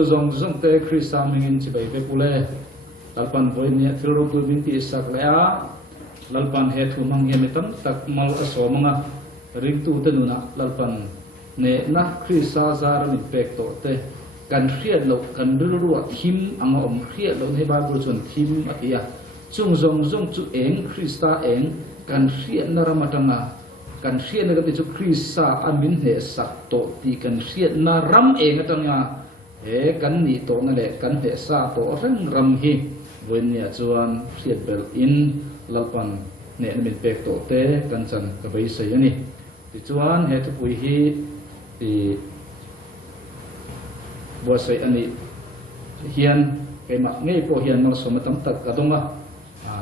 Zong zong te Krista mingin cibai pe pule lalpan boy ni thiro tu binti isak lea lalpan he thu mang yem tam tak mal aso manga ring tu tenuna lalpan ne na Krista zar ni pek to te kan khiat lo kan ru thim anga om khiat lo he ba bu chon thim atia chung zong zong chu eng Krista eng kan khiat na ramatanga kan khiat na ti chu Krista amin he sak to ti kan khiat na ram eng atanga kan ni to na le kan he sa to rang ram hi wen ya chuan khiat bel in lalpan ne min pek to te kan chan ka bai sei ani ti chuan he tu pui hi ti bo sei ani hian ke ma ngei po hian mal som tam tak ka donga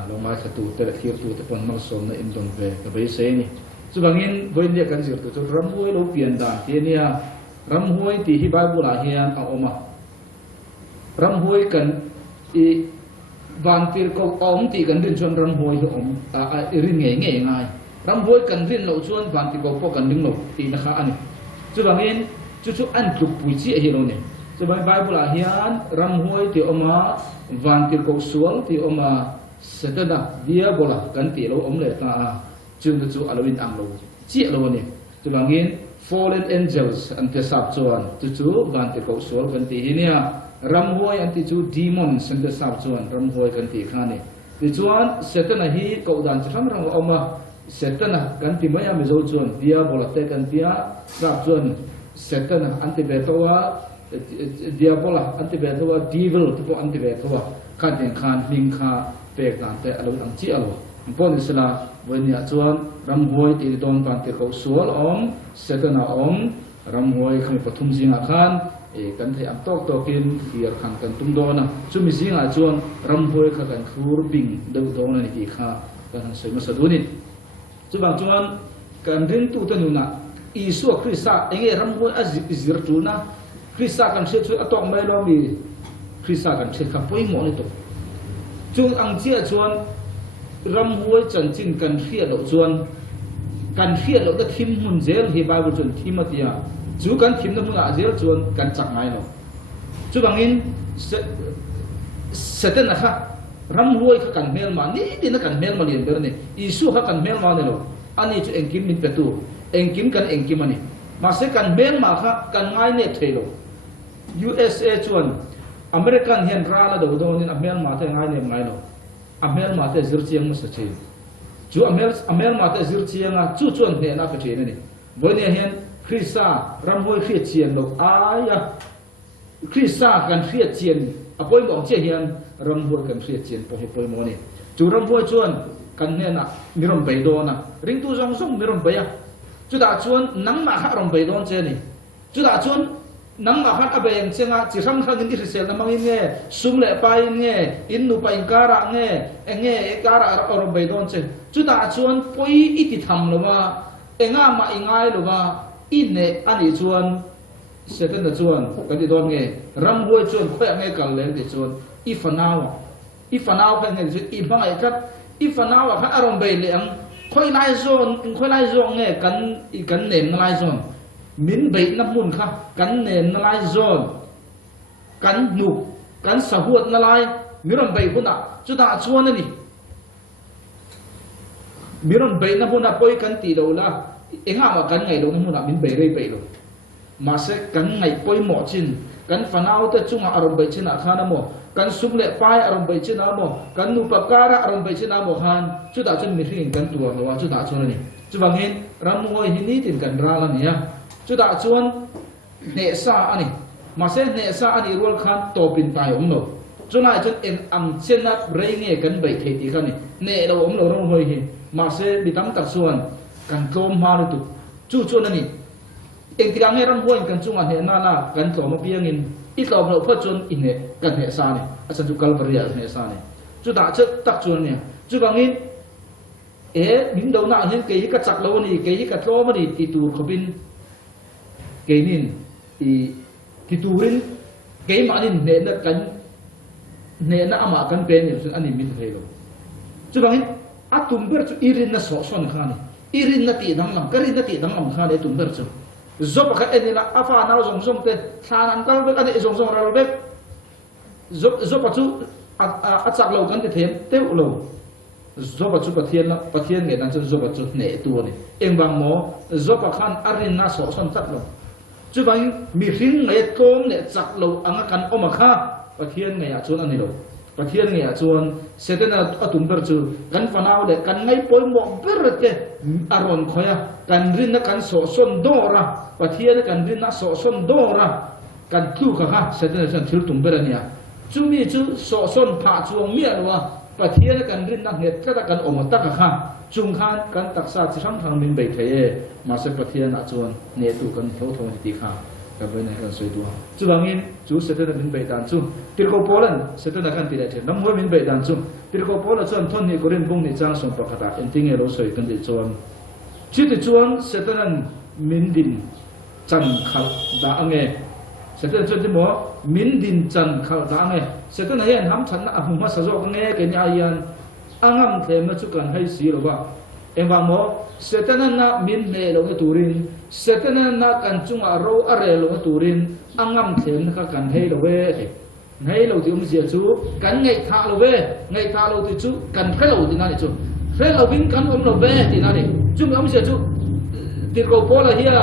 lo mai kha tu te thir tu te pon mal som na in dong ve ka bai sei ni chu bangin wen ya kan zir tu chu Ramhuai lo pian da ti nia Ramhuai ti hi Bible a hian a oma Ramhuai kan i van tir ko om ti kan rin chuan Ramhuai hi om a rin nge ngai Ramhuai kan rin lo chuan van tir ko po kan ding lo ti na kha ani chu bangin chu an tu pui chi hi lo ni chu bang Bible a hian Ramhuai ti oma van tir ko sual ti oma setana dia bola kan ti lo om le ta chu alawin ang lo chi lo ni chu bangin fallen angels ante sap chuan chu van te ko sol kan ti hinia Ramhuai anti chu demons ante sap chuan Ramhuai kan ti khani ti chuan setana hi ko dan chang rang oma setana kan ti maya me zo chuan dia bolate kan tia sap chuan setana anti betowa diabola anti betowa devil tu anti betowa kan ten khan ling kha pe kan te alo ang chi alo pon isla wen ya chuan Ramhuai ti don pan te ko sual om setana om Ramhuai khami pathum jinga khan kan thei am tok tokin hiar khan kan tum dona chumi jinga chuan Ramhuai kha kan thur bing deu dona ni ki kha kan sei ma saduni chubang chuan kan rin tu tanuna Isu Krista enge Ramhuai azir tuna Krista kan se chu atok mai lo mi Krista kan se ka poi mo ni to chung ang chia chuan Ramhuai chan chin kan khiat lo chuan kan khiat lo da thim mun zel hi Bible chun thimatia chu kan thim na huna zel chuan kan chak ngai lo chu bangin seten kha Ramhuai kha kan mel ma ni din kan mel ma lien ber ni Isu kha kan mel ma ne lo ani chu engkim min petu engkim kan engkim ani ma se kan mel ma kha kan ngai ne thelo USA chuan American hian rala do do ni amel ma te ngai ne ngai lo amel ma te zir chiang ma sa che chu amel ma te zir chiang a chu chuan ne na ka che ne ni boine hian Krista Ramhuai khiat chian lo aya Krista kan khiat chian apoi mo che hian Ramhuai kan khiat chian po poi mo ni chu Ramhuai chuan kan ne na mirom bei do na ring tu jong jong mirom bei a chu da chuan nang ma kha rom bei don che ni chu da chuan nang ma khat abeng chenga chi sam khang in sel na mangin nge sum le pai nge in nu pai kara nge kara or be don che chu da chuan poi iti tham lo ma enga ma ingai lo ma inne ani chuan seten da chuan ka ti don nge Ramhuai chuan khoi nge kal le ti chuan ifanaw ka nge chu I bangai kat ifanaw kha arom be le ang khoi lai zon nge kan nem lai zon min bait na mun kha kan nen na lai zon kan nu kan sahuat na lai miron bai huna chu da chuan ani miron bai na huna poi kan ti lo la enga ma kan ngai lo na huna min bai rei bai lo ma se kan ngai poi mo chin kan fanau te chunga arom bai china khana mo kan sumle pai arom bai china mo kan nu pakara arom bai china mo han chu da chun mi ring kan tuar lo chu da chuan ani chu bangin Ramhuai hi ni tin kan ra la ni ya chu da chuan ne sa ani ma se ne sa ani rol khan to pin tai om lo chu lai chun en ang chen na rei nge kan bai the ti khan ni ne lo om lo Ramhuai hi ma se bi tam tak chuan kan tlom ma lu tu chu chuan ani eng tiang nge Ramhuai kan chunga he na na kan tlom piang in I tlom lo pha chun in ne kan he sa ni acha chu Calvary ne sa ni chu da che tak chuan ni chu bangin min do na hin ke ka chak lo ni ke ka tlom ni ti tur khobin kenin ti turin ke manin ne na ama kan pen ni ani min thelo chu bangin atum ber chu irin na so son khani irin na ti dang lam karin na ti dang lam khani tum ber chu zop khat enila afa na zong zong te than an kal bek ani zong zong ral bek zop chu a chak lo kan ti them teu lo zop chu pathian nge dan chu zop chu ne tu ni engwang mo zop khan arin na so son tat lo chu bang mi hring nge tom ne chak lo anga kan oma kha pathian nge ya chun ani lo pathian nge ya chuan setena atum ber chu kan fanau le kan ngai poi mo ber te aron khoya kan rin na kan so son dora pathian kan rin na so son dora kan tu kha kha setena san thil tum ber ania chu mi chu so son pha chuang mi alwa pathian kan rin na nget ka kan om ta kha chung khan kan taksa chi sang thang min be theye ma se pathian a chuan ne tu kan tho thong ti kha ka be na kan soi tu chu bangin chu setena min be dan chu tirko polan setena kan ti da the nam ho min be dan chu tirko pola chuan thon ni korin bung ni chang som pakata enting e lo soi kan ti chuan chi ti chuan setena min din chan khal da ange setena chu ti mo min din chan khal da ange setena hian ham than na huma sa zo nge ke nya yan angam the ma chu kan hai si lo ba emba mo setena na min me lo nge turin setena na kan chunga ro are lo nge turin angam the na ka kan hei lo we ngay lâu thì ông diệt chú cắn ngay thả lâu thì chú cắn cái lâu thì nào chú cái lâu vinh cắn ông lâu về thì nào chúng ông diệt chú thì câu po là hiền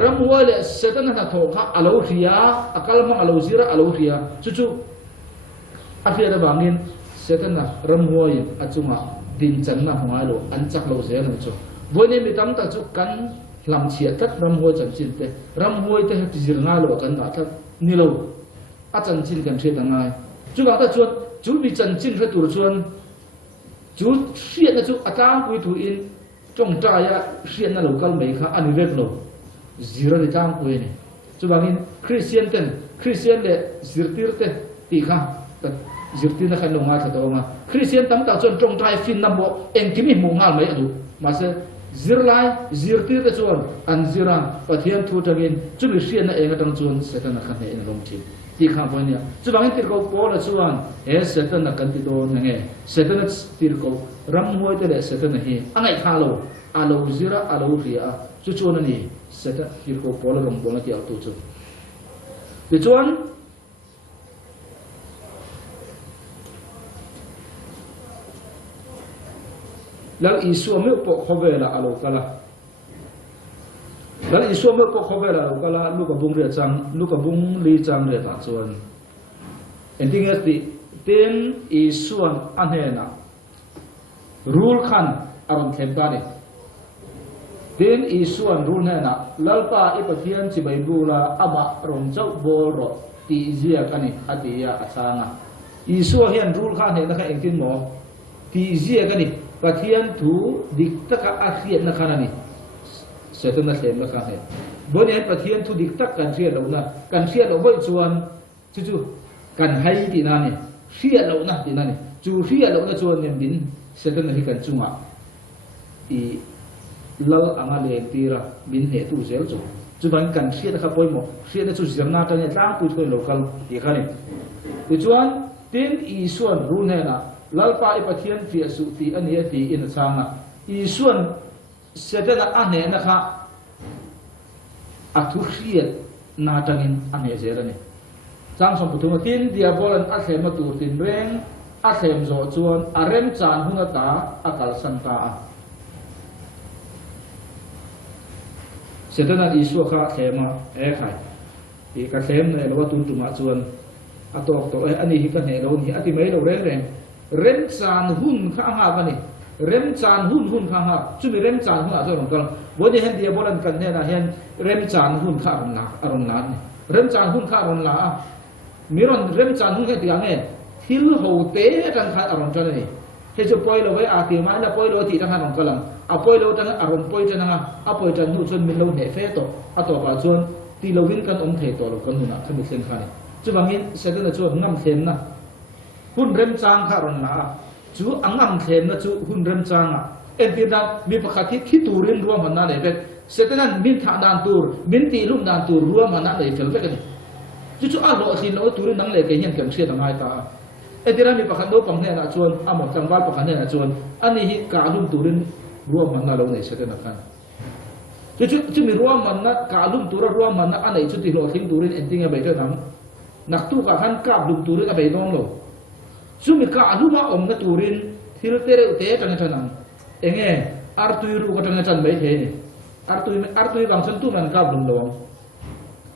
Ramhuai là sẽ tên là thổ khác alo ria akal mang alo zira alo ria chú akhir ada bangin sẽ tên là Ramhuai achunga din chan na hungai lo an chak lo ze na chú voi nem bitam ta chú cắn làm chiết tất Ramhuai chan chin te Ramhuai te thì zir ngai lo cắn na thắt ni lo a chân chín cần thiết là ngay chú bảo ta chuột chú bị chân chín phải tụt chuột chú xiên là chú a trang quy thủ in trong trai á xiên là local mấy khác anh biết rồi zero để trang quy này chú bảo in Christian để zirtir te tì khác zirtir là khai nông ngay thật đâu mà Christian tấm tạo chuột trong trai fin năm bộ em kiếm mình mùng ngal mấy đủ mà sẽ zir lai zirtir te chuột an zirang và thiên thu trang in chú bị xiên là em ở trong chuột sẽ tên là khai này long chín ti kha point ya chu bang tir ko po la chuan e setan na kan ti do na nge setan tir ko Ramhuai te le setan hi angai kha lo alo zira alo ria chu chuan ani setan tir ko po la rom po la ti auto chu ti chuan lal isu me po khove la alo kala lal isu me po khove la alo kala lu ka bung ria chang lu ka bung li chang ria ta chuan ending as the ten isuan anhena rule khan aron thempa ni ten isuan rule hena lalpa ipathian chi bai bula ama ron chau bol ro ti zia kani atia achanga isu hian rule khan he na ka engtin mo ti zia kani pathian thu dik taka akhiat na khanani setan na thlem na kha he boni he pathian thu dik tak kan thria lo na kan thria lo boi chuan chu kan hai ti na ni thria lo na ti na ni chu thria lo na chuan nem din setan na hi kan chunga i lal anga le tira bin he tu zel chu chu ban kan thria na kha poi mo thria na chu zirna ta ne tlang pu thoi local ti khani ti chuan tin i suan ru ne na lalpa ipathian fi su ti ani ti in changa i suan setana ane na kha athu khiat na tangin ane zerani chang som puthuma tin dia bolan a thlema tur tin reng a thlem zo chuan a rem chan hunga ta akal san ta setana i su kha thlema e khai i ka thlem ne lo tun tuma chuan atok to ani hi ka ne lo ni ati mai lo reng rem chan hun kha nga bani rem chan hun kha nga chu mi rem chan hun a zo rong kal bo de hen dia bolan kan ne na hen rem chan hun kha aron la ni rem chan hun kha aron la miron rem chan hun he ti ange thil ho te kan kha aron chan ni he chu poi lo we a ti mai na poi lo ti tang aron kalam a poi lo tang aron poi tang a poi chan nu chun min lo ne fe to a to ka chun ti lo win kan om the to lo kan nu na thami sen kha ni chu bangin se de na chu ngam them na hun rem chang kha ron la chu angam them na chu hun rem chang a entina mi pakhathi thi turin ruam hanna le bek setenan min tha dan tur min ti lum dan tur ruam hanna le fel bek ni chu a lo sin lo turin nang le ke hian kan thria dangai ta entina mi pakhat do pang ne na chuan amo changwal pakhat ne na chuan ani hi ka lum turin ruam hanna lo nei setena khan chu mi ruam man na ka lum tura ruam man na anei chu ti lo thing turin ending a beiter nam nak tu ka han ka lum turin a bei dom lo chu mi ka luma om na turin thil tere te tang thanam enge artui ru ka tang chan bai the ni artui bang san tu man ka lum lo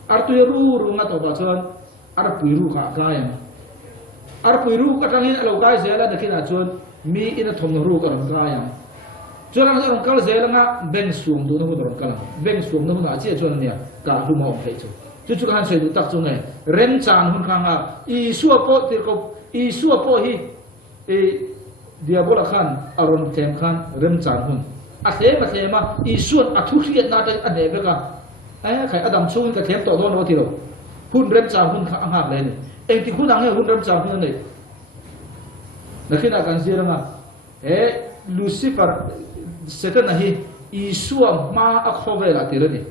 artui ru nga to ba chon arpui ru ka yang arpui ru ka tang in alo kai zela da kina chon mi ina thom ru ka ram ka yang Jorang orang kal zela nga beng suam tu nahu dorang kal beng suam nahu nga cie chuan nia ka luma om hei chu chu kan sei du tak chu ngai rem chan hun khang a I suwa po tir ko I suwa po hi e diabola khan aron them khan rem chan hun a the ma I suan a thu khiat na ta ane be ka khai adam chung ka them to don no ti lo hun rem chan hun kha ang ha le ni eng ti hun ang he hun rem chan hun nei na khina kan zira nga Lucifer Setan nahi Isua ma akhovela tirani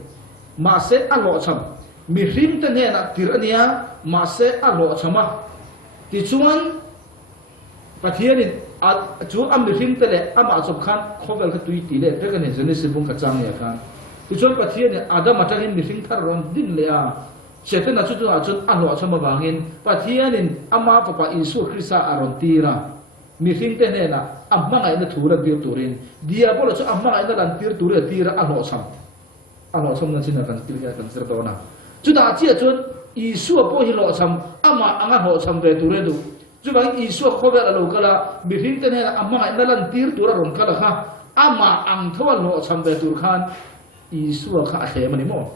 ma se alo cham mi rim te ne na tirania ma se alo chama ti chuan pathianin a chu am mi rim te le ama chop khan khovel ka tui ti le te kan jeni sibung ka chang ya khan ti chuan pathianin adam atangin mi rim thar ron din le a Setan na chu chu a chun alo chama bangin pathianin ama papa Isu Krista aron tira mi rim te ne na amma ngai na thura dir turin dia bola chu amma ngai na lan tir tur tira alo sam na china kan tir ya kan sir dona chu da chia chun Isu po hi lo sam ama anga ho sam ve tur du chu bang Isu ko be alo kala mi ring te ne amma ngai na lan tir tur ron kala kha ama ang thwa lo sam ve tur khan Isu kha he mani mo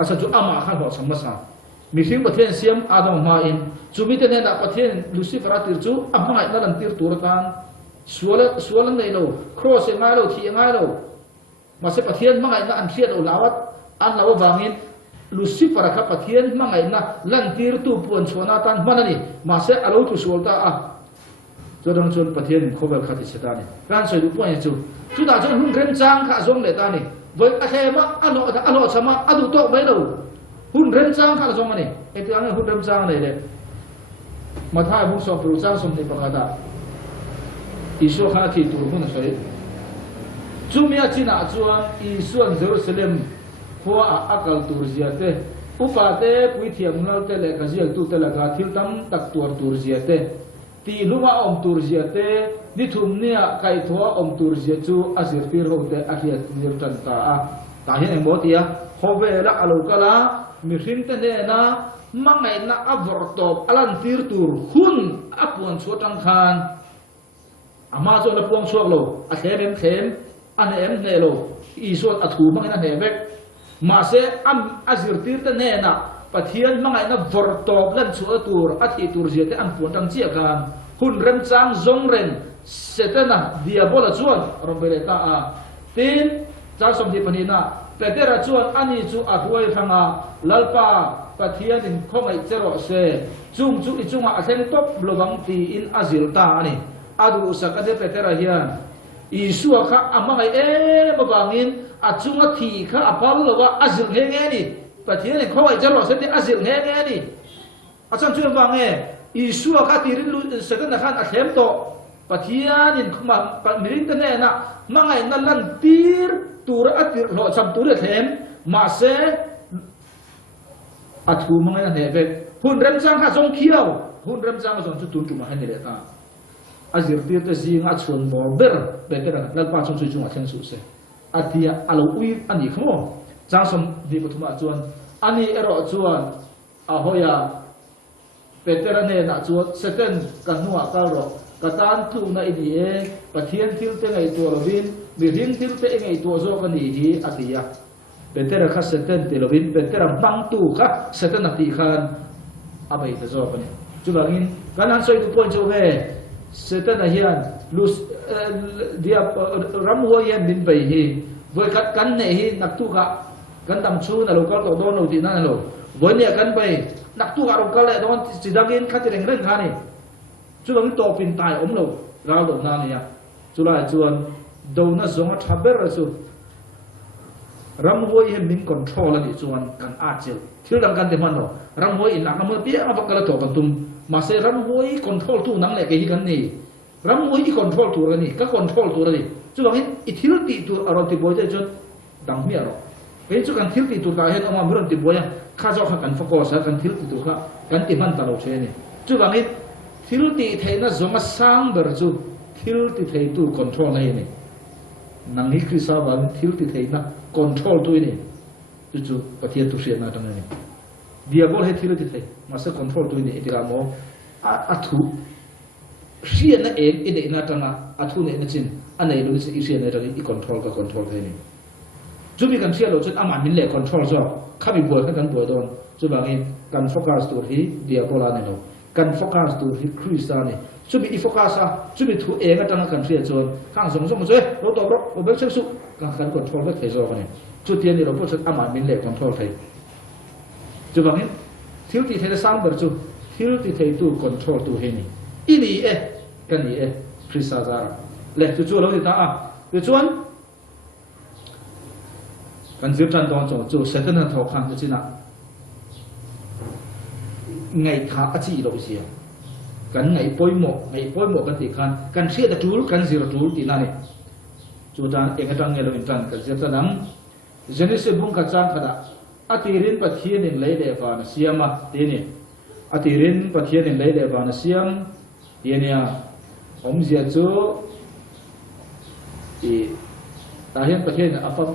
asa chu ama kha ho sam ma sa mi ring pathian siam adam ma in chu mi te ne na pathian Lucifer tir chu amma ngai na lan tir tur kan suala nei lo cross ngai lo thi ngai lo ma se pathian mangai na an thiat o lawat an lawa wangin Lucifer ka pathian mangai na lan tir tu puan chona tan manani ma se alo tu sualta a chodang chon pathian khovel khati setani kan soi du point chu da chon hun rem chang kha zong le ta ni voi a the ma ano chama adu to bai lo hun rem chang kha zong ani e ti ang hun rem chang nei le ma thai bu so pru chang som ni pakada Isu kha thi tur hun soi chumia china chuan Isu Jerusalem khwa akal tur ziate upate pui thiam nal te le ka zial tu te la ka thil tam tak tur ziate ti luma om tur ziate ni thum nia kai thwa om tur zia chu azir tir ho te a hiat nir tan ta a ta hian motia hobela alo kala mi hrim te ne na mangai na avor top alan tir tur hun apuan chuatang khan ama zo na puang chuak lo a them an em ne lo Isu a thu mangai na hebek ma se am azir tir te ne na pathian mangai na vor top lan chu tur a thi tur zia te an puan tang chia kan hun rem chang zong ren setana diabola chuan rombele ta a tin cha som di panina petera chuan ani chu a huai thanga lalpa pathian in khomai chero se chung chu I chunga a thlen top lowang ti in azil ta ani adu sakade petera hian Isu kha amangai mabangin achunga thi kha apal lowa azil nge nge ni pathian in khomai chero se ti azil nge nge ni acham chu wange Isu kha tirin lu setana khan a thlem to pathian in khma mirin te ne na mangai na lan tir tur atir lo cham tur them ma se athu mangai na hebe hun rem chang kha jong khiao hun rem chang jong chu tur tu ma han le ta azir tir te zinga chun bo ber beter lal pa chung chu chung a theng su se atia alo ui ani khmo chang som di pathuma chuan ani ero chuan a hoya beter ne na chuan second kan nuwa kal ro katan tu na ini pathian thil te ngai to lovin mi rim thil te ngai to zo ka ni hi atia beter kha seten te lovin beter bang tu kha seten ati khan abai te zo ka ni chubangin kanan soi du point jo ve seten a hian lus dia Ramhuai yan din bai hi voi kat kan ne hi nak tu ka kan dam chu na lo ka to don lo ti na lo voi ne kan bai nak tu ka ro ka le don sidagin kha ti reng reng kha ni chu bang to pin tai om lo rao do na ni ya chu la chuan do na zong a thaber su Ramhuai hem min control ani chuan kan a chil thil dang kan te man ro Ramhuai in nak ma pi a bakala to ka tum ma se Ramhuai control tu nang le ke hi kan ni Ramhuai i control tu ra ni ka control tu ra ni chu bang i thil ti tu aro ti boy te chun dang mi aro pe chu kan thil ti tu ta hen oma muron ti boya kha jo kha kan focus kan thil ti tu kha kan ti man ta lo che ni chu bangin thil ti theina zoma sang ber chu thil ti thei tu control nei ni nang hi krisa ban thil ti theina control tu ni chu pathian tu sia na tang ni dia bol he thil ti thei ma se control tu ni itira mo a thu sia na ide na tanga a thu ne na chin anei lu si sia na tang i control thei ni chu bi kan sia lo chut ama min le control zo khabi boy kan boy don chu bangin kan focus tu hi dia bola ne lo kan focus tu hi krista ni chu bi focus a chu bi thu e ga tanga kan sia chon khang song song choi ro to ro o bek su kan control ve thei zo ka ni chu tian ni lo po chut ama min le control thei chu bangin thiếu ti thei sang ber chu thiếu ti thei tu control tu he ni ini kan ni krista za le chu lo ti ta a chu chuan kan zir tan don chu second and thok khang chu na ngai tha a chi lo sia kan ngai poimo kan ti khan kan sia da tul kan zir tul ti na ni chu dan ekatang ngelo in tan kan zir tanam genesis bung ka chang khada atirin pathian in leile ba na siama ti ni atirin pathian in leile ba na siam yenia om zia chu i ta hian pathian afam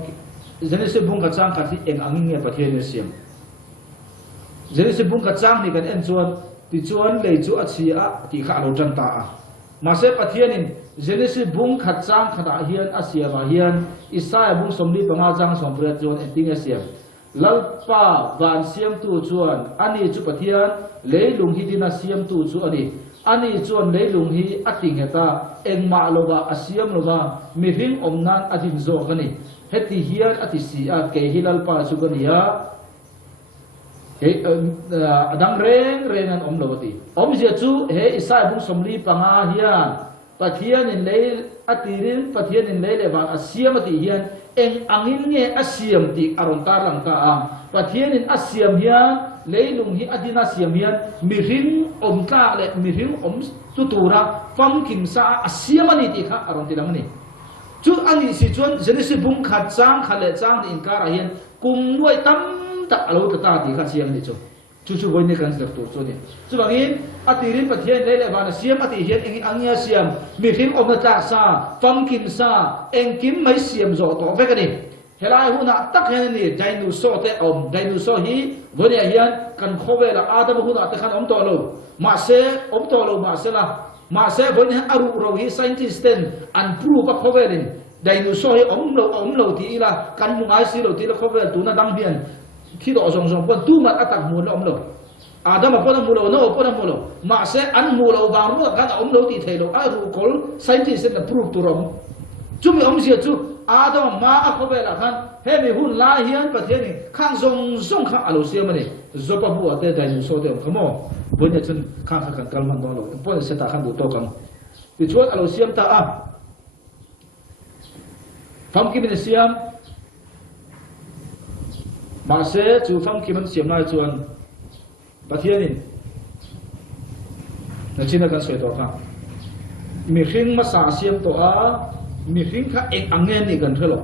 Genesis bung ka chang khat eng angin nge pathian ne siam Genesis bung ka chang ni kan en chuan ti chuan le chu a chi a ti kha lo tan ta a ma se pathian in Genesis bung khat chang khada hian a siam a hian Isaiah bung somli panga chang som pria chuan ending a siam lalpa van siam tu chuan ani chu pathian leilung hi dina siam tu chu ani ani chuan leilung hi ating heta engma lowa asiam lowa mi hing omnan adin zo kani heti hian ati si a ke hilal pa su gania he adang reng an om lowati om zia chu he isai bung somli panga hian pathian in leil atirin pathian in leil ewan asiam ati hian eng angin nge asiam ti aron tar lang ta a pathian in asiam hian leilung hi adina siam hian mi hing om ka le mi hing om tutura fam kim sa asiam ani ti kha aron ti lang ni chu ani si chuan Genesis bung khat chang khale chang in kara hian kum nuai tam ta alo ta ti kha siam ni chu chu voi ne kan ser tu chu ni chu bangin atirin pathian le ba na siam ati hian eng angya siam mi hing om ta sa fam kim sa eng kim mai siam zo to ve ka ni helai huna tak hen ni dinosaur te om dinosaur hi vonia hian kan khowe la adam huna te khan om to lo ma se om to lo ma se la ma se vonia aru ro hi scientist ten an prove pa khowe rin dinosaur hi om lo ti la kan ngai si lo ti la khowe tu na dang hian khi do song song pon tu mat atak mu lo om lo adam pon mu lo no pon mu lo ma se an mu lo bang ru kan om lo ti thei lo aru kol scientist ten prove tu rom chu mi om sia chu adam ma a khowe la khan he mi hun la hian pathian ni khang song kha alo sia mani zo pa bu ate dinosaur te khamo vonia chun khang kha kan kalman do lo pon se ta khan du to kam ti chuan alo siam ta a fam ki min siam ma se chu fam ki man siam lai chuan pathian in na china kan soi to kha mi hring ma sa siam to a mi hring kha eng angen ni kan thelo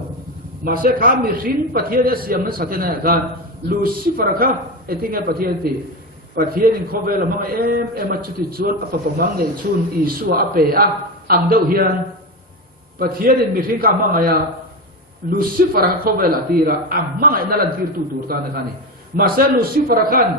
ma se kha mi hring pathian siam na satena kan lucifer kha etinga pathian ti pathian in khovel ma em a chuti chuan a fa mang nei chun isu a pe a ang deuh hian pathian in mi hring ka ma ya lucifer kha khovel atira a mang ai nalan tir tu tur ta na khani ma se lucifer khan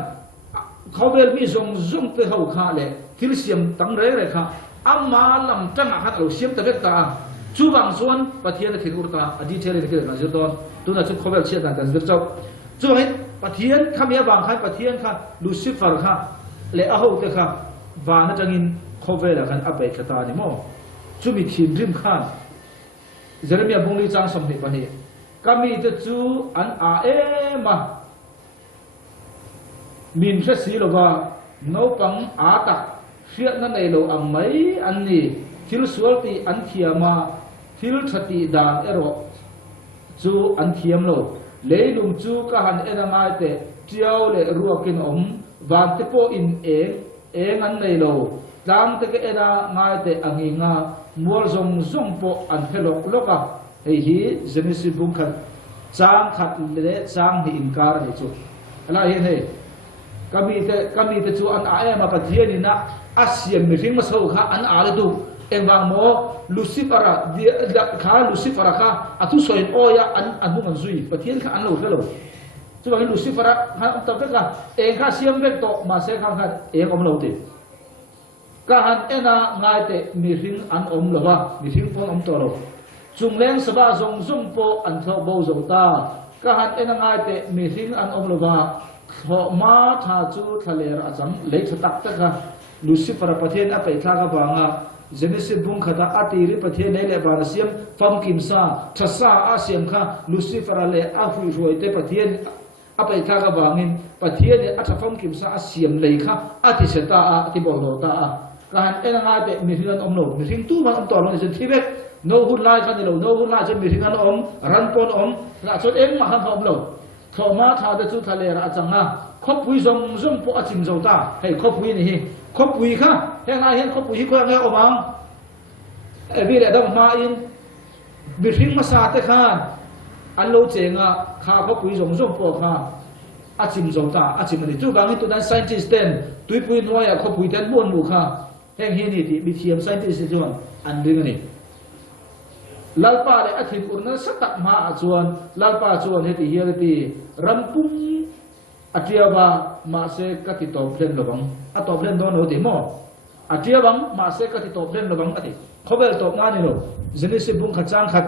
khovel mi zong te ho kha le thil siam tang re kha amma lam tang a khat lo siam ta vek ta chu bang chuan pathian a thir ta a detail ni ke na zo to tu na chu khovel chia ta kan zir chau chu he pathian khamia bang khan pathian kha lucifer kha le a ho te kha wa na tangin khovel khan a pe khata ni mo chu mi thin rim khan Jeremiah bung li chang som ni pani kami te chu an a ma min se si lo wa no pang a tak fiat na nei lo ang mai an ni thil sual ti an thiama thil thati dan ero chu an thiam lo leilung chu ka han ena ngai te tiao le ruakin om van te po in eng an nei lo tlang te ke ena ngai te anginga mual zong po an helok loka hei hi Genesis bung khat chang khat le chang hi inkar ni chu ala hian he kami te chu an a ema pathian ina asiam mi ring ma so kha an a le du engwang mo Lucifer kha Lucifer kha atu soin oya an hung an zui pathian kha an lo thelo chu bang Lucifer kha ta ka eng kha siam vek to ma se kha kha eng om lo ti ka han ena ngai te mi ring an om lo wa mi ring pon om to lo chung leng saba zong zong po an tho bo zo ta ka han ena ngai te mi ring an om lo wa ho ma tha chu thaler acham le thatak ta kha Lucifer pathian a pe thla ka banga Genesis bung khata atiri pathian le ba siam fam kim sa thasa a siam kha Lucifer le a hui roi te pathian a pe thla ka bangin pathian a thafam kim sa a siam le kha a ti seta a ti bol lo ta a kan ena ngai te mi ring an om lo mi ring tu ma om to lo ni thibet no hun lai khan lo no hun lai je mi ring an om ran pon om la chot eng ma han om lo thoma tha de chu thale ra changa khop pui zong zong po a chim zo ta hei khop pui ni hi khop pui kha he ngai hen khop pui ko ngai omang e bi le dam ma in mi ring ma sa te khan an lo chenga kha khop pui zong zong po kha a chim zo ta a chim ni chu bang tu dan scientist ten tui pui noya khop pui ten bon mu kha heng hi ni ti bi thiam scientist chuan an ding ani lalpa le athim urna satak ma chuan lalpa chuan heti hial ti rampung atiawa ma se ka ti top len lobang a top len don odi mo atiawang ma se ka ti top len lobang ati khobel top na ni lo Genesis bung khachang khat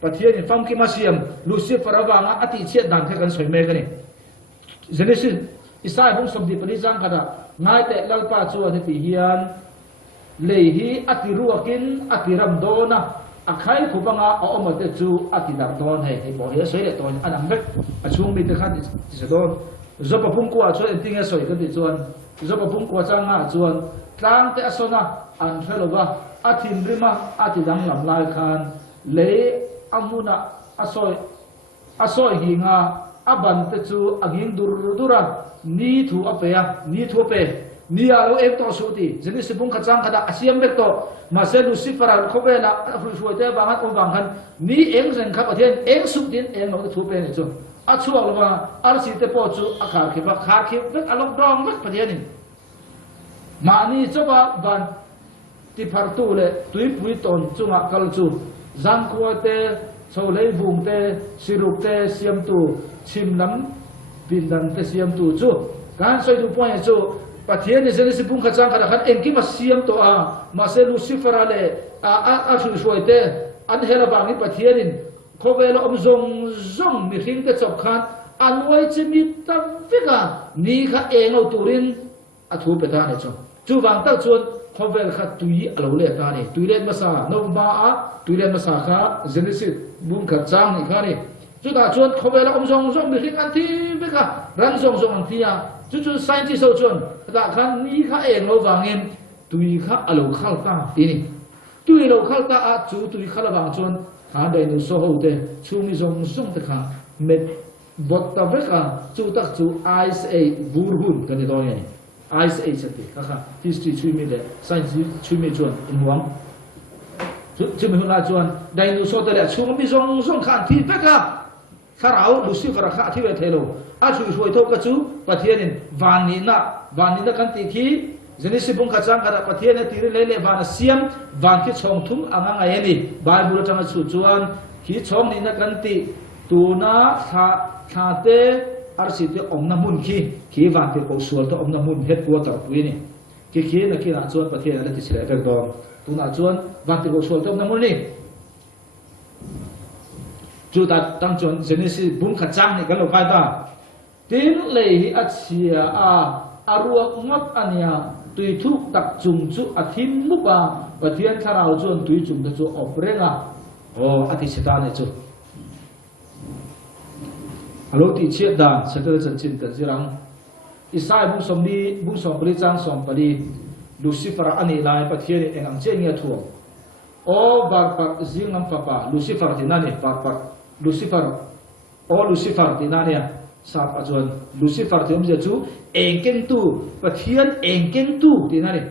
pathian in fam ki masiam Lucifer awanga ati chiat dan the kan soi me kani Genesis isai bung somdi pani jang kada ngai te lalpa chuan heti hian lehi ati ruakin ati ram dona akhai khubanga a omate chu ati dam don he bo he soi le ton anang vek achung mi te khan ti se don zopa pung kwa chu enting e soi ka ti chuan zopa pung kwa changa chuan tlang te asona an thelowa athim rima ati dang lam lai khan le amuna asoi hinga aban te chu aging dura ni thu apea ni thu pe ni alo ek to suti Genesis bung khachang khada asiam bek to ma se Lucifer khobela fruite bangat o banghan ni eng zen kha pathian eng suk din eng no thu pe ni chu a chuak lawa ar si te po chu a khar khi ba khar khi bek along dong bek pathian ni ma ni choba ban ti phar tu le tui pui ton chunga kal chu jang khua te cholei bung te sirup te siam tu chim lam bin dan te siam tu chu kan soi du point chu pathian ni Genesis bung khachang khada khan engki ma siam to a ma se Lucifer le a shu shoi te an hela bang ni pathian in khobelo om zong mi hing te chop khan anwai chimi tam veka ni kha engau turin a thu pe ta ne chu wang ta chuan khobel kha tui alo le ta ni tui len ma sa no ba a tui len ma sa kha Genesis bung khachang ni kha ni chu ta chuan khobelo om zong mi hing an thi veka ran zong an thi a chu scientist so chuan ta khan ni kha eng lo wangin tui kha alo khal ta ti ni tui lo khal ta a chu tui khala wang chuan ha dai nu so ho te chu mi zong te kha met bot ta veka chu tak chu ice a burhun kan ni doi ni ice a chati kha history chui mi le science chui mi chuan in wang chu mi huna chuan dai nu so te le chu mi zong khan thi veka Farao Lucifer kha thi ve thelo a chu shoi tho ka chu pathianin vanina kan ti khi Genesis bung khachang kada pathian ti le le van siam van ki chong thum anga ngai ni Bible tanga chu chuan hi chong ni na kan ti tu na kha te arsi te om na mun khi van te ko sual to om na mun het ko tar pu ni ki na ki na chuan pathian la ti sele ta do tu na chuan van te ko sual to om na mun ni chu ta tang chuan Genesis bung khachang ni kan lo kai ta tin le hi achia a aruak ngot ania tui thuk tak chung chu athim mupa pathian tharau chuan tui chung ta chu oprenga o ati seta ne chu alo ti chiat dan setel chan chin kan zirang isai bung som pali chang som pali Lucifer ani lai pathian engang chengia thu o bar pak zingam papa Lucifer tinani par Lucifer tinani sap ajon Lucifer tem je chu engkeng tu pathian engkeng tu tinani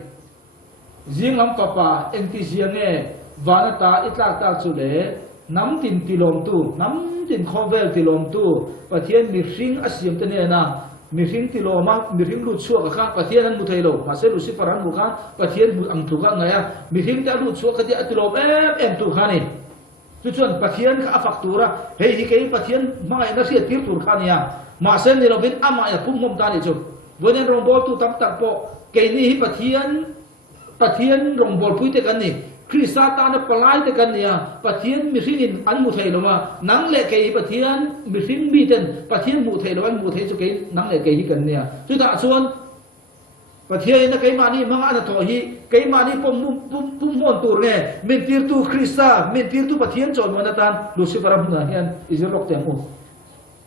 zingam papa engti ziange vanata itlak ta chu le nắm tin tilom tu nắm tin khovel tilom tu pathian mi hring asiam te ne na mi hring tiloma mi hring lu chuak kha pathian an mu thei lo ma se Lucifer an mu kha pathian mu ang thu kha ngaya mi hring ta lu chuak kha ti atilom em tu kha ni chu chuan pathian kha faktura hei hi ke pathian mai na sia tir tur kha nia ma se ni robin ama ya pum mom ta ni chu vonen rong bol tu tam tak po ke ni hi pathian rong bol pui te kan ni Krista ta na palai te kan nia pathian mi hring in an mu thei lo ma nang le ke pathian mi hring bi ten pathian mu thei lo an mu thei chu ke nang le ke hi kan nia chu ta chuan pathian na ke mani manga na tho hi ke mani pom mon tur nge min tir tu Krista min tir tu pathian chon mon tan Lucifer am na hian izilok te mu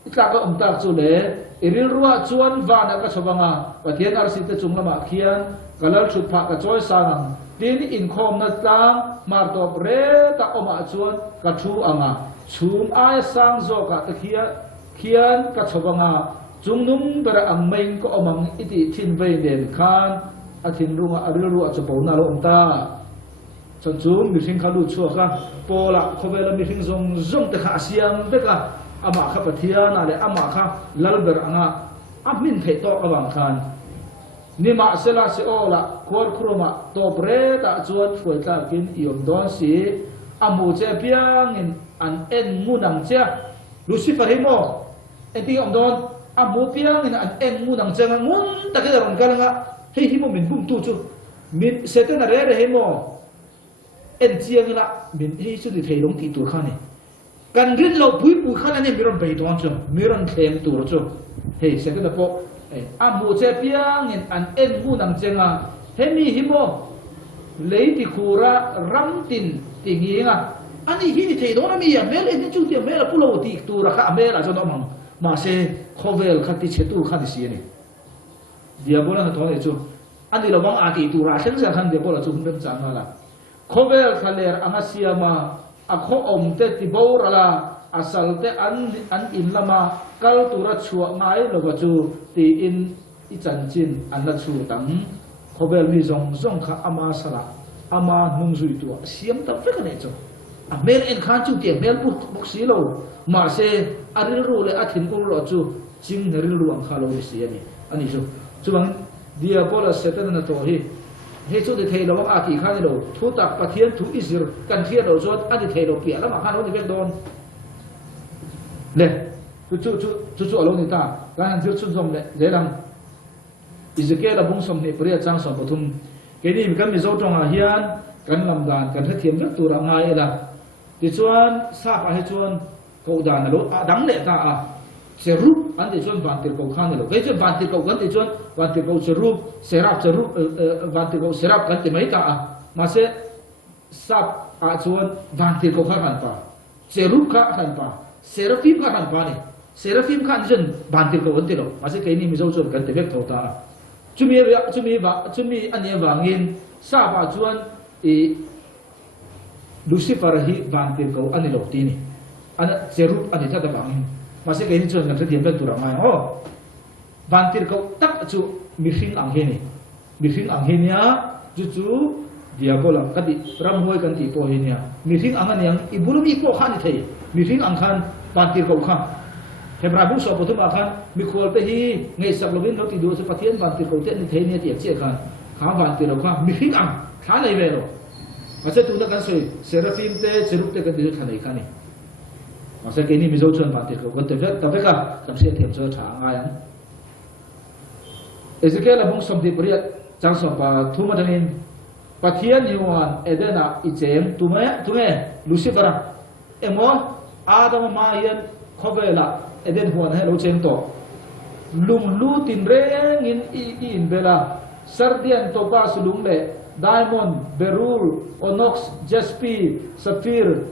itla ka ta chu le iril ruwa chuan va na ka chawanga pathian arsi te chunglama khian kalal thut pha ka choi sang tin in khom na tlang mar top re ta oma chuan ka thu anga chum ai sang zo ka ta khian ka chawanga chungnum bara ang main ko omang iti thin vei den khan a thin runga aril ru a chapo na lo ta chon chum mi hring khalu chu kha pola khobela mi hring zong te kha siam te ka ama kha pathian ale ama kha lalber anga amin thei to awang khan nima sela se ola khor khroma topre ta chuan phoi tla kin iom don si amu che piang in an en munang che Lucifer himo enti om don amu piang in an en munang che ngun ta ke ron kalanga hei himo min bum tu chu min seten re himo en chiang la min hei chu di thei long ti tu khani kan rin lo pui pu khana ne miron bei don chu miron them tu ro chu hei seten da po amu che piang in an en munang chenga hemi himo leiti khura ramtin tinginga ani hi thei don ami ya mel en chu ti mel pulo ti tu ra kha mel a jono mang ma se khovel khati che tu khani si ni diabola na thole chu ani lo bang ati tu ra sen sa khan diabola chu hum chang la khovel khaler anga siama a kho om te ti bor ala asal te an in lama kal tura chua ngai lo ba chu ti in i chan chin an la chu tang khobel mi zong kha ama sara ama nung zui tu siam ta fe kan chu a mel en khan chu ke mel pu bok si lo ma se aril ru le athin ko ro chu jing neril ru ang kha lo si ani chu chu bang dia bola setan na to hi he chu de thei lo a ki khan lo thu tak pathian thu isir kan thia lo zot ani thei lo pia la ma khan lo ni vek don le chu alo ni ta kan zir chu zom le zelang Ezekiel abung som ni priya chang som pathum ke ni kan mi zo tong a hian kan lam dan kan thiam vek tu ra ngai la ti chuan sa pa he chuan ko dan lo a dang le ta a serup an ti chuan van tir ko khan lo ke chuan van tir ko kan ti chuan van tir ko serup van tir ko serap kan ti mai ta a ma se sap a chuan van tir ko khan pa serup kha khan pa Seraphim kha kan pa ni Seraphim khan jen van tir ko won ti lo ma se ke ni mi zo chuan kan ti vek tho ta chumi ania wangin sa ba chuan Lucifer hi van tir ko ani lo ti ni ana serup ani ta da wangin ma se ke ni chuan kan thiam vek tu ra mai ho van tir ko tak chu mi hring ang he ni mi hring ang he nia chu diabola kadi Ramhuai kan ti po he nia mi hring ang aniang ibulumi po khan ni thei mi hring ang khan van tir ko khan Hebra bu so pathum akhan mi khol pe hi ngei sak lovin lo ti du se pathian van tir ko te ni thei ni ti che khan kha van tir ko mi hring ang kha nei ve lo ma se tu na kan soi Seraphim te serup te kan di tha nei khani ma se ke ni mi zo chuan van tir ko kan te ve ta ve ka kam se them cho tha nga yang Ezekiel abung som ti priya chang som pa thuma damin pathian ni wan edena I chem tume Lucifer emo adam ma yan khobela eden huan he lo cheng to lum lu tin reng in bela sardian to pa sulung le diamond beryl onyx jasper sapphire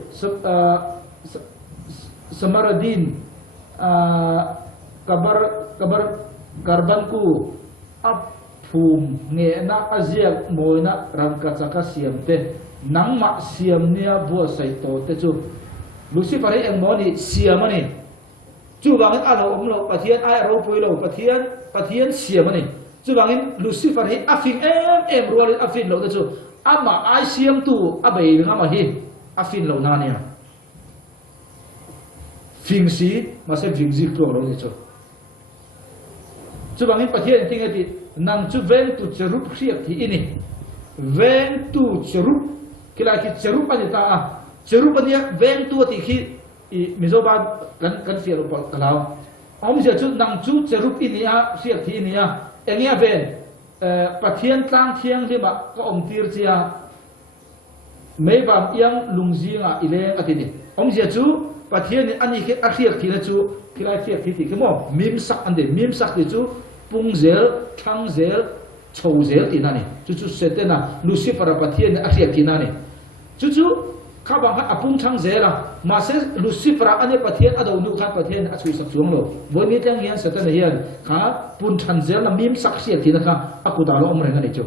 samaradin karbanku phum nge na aziak moina rangka chaka siamte nangma siam nia bua sai to te chu Lucifer hi ang moni siamani chu bangin alo omlo pathian ai ro pui lo pathian siamani chu bangin Lucifer hi afin em rual afin lo te chu ama ai siam tu abai nga ma hi afin lo na nia phình xí mà sẽ phình dịch tuồng rồi chứ chú bằng in phát hiện tiếng ấy năng chú ven tu cherup khiết thì ini ven tu cherup cái là cái cherup anh ta cherup anh ven tu thì khi mizo ba kan phiền rồi cái nào ông giờ chú năng chú cherup ini khiết thì ini anh nghe ven phát hiện tăng thiêng thì mà có ông tiệt chia mấy bạn yang lung gì ile cái gì ông giờ chú phát hiện anh ấy cái khiết thì là chú cái là khiết thì cái mỏ mím sắc anh đấy mím sắc thì chú pung zel, thang zel, chou zel ti nani. Cucu setena Lucifer patien akhir ti nani. Cucu kabang hat apung thang zel lah. Masa Lucifer ane patien ada unu kan patien acui sak suang lo. Boni tang hian setena hian ka pun thang zel na mim sak sia ti na ka aku da lo omre ngani cu.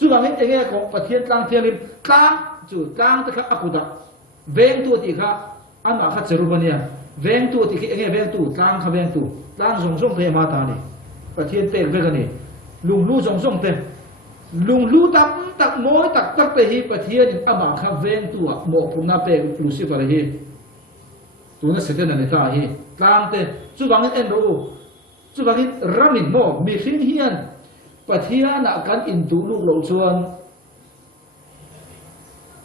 Cu bang enge ko patien tlang thiang lim tlang cu tlang ta ka aku da. Veng tu ti ka ama kha cherubania. Veng tu ti ki enge veng tu tlang kha veng tu. Tlang zong zong pe ma ta ni. Và thiên tệ về cái này lùng lu giống giống thế lùng lu tắc mối tắc về hi và thiên âm bảo khá ven tu một phút na về Lucifer hi tu nó sẽ thế này ta hi làm thế chú bằng cái endo chú bằng cái ramin mo mi phim hiền và thiên là căn in tu lu lâu xuân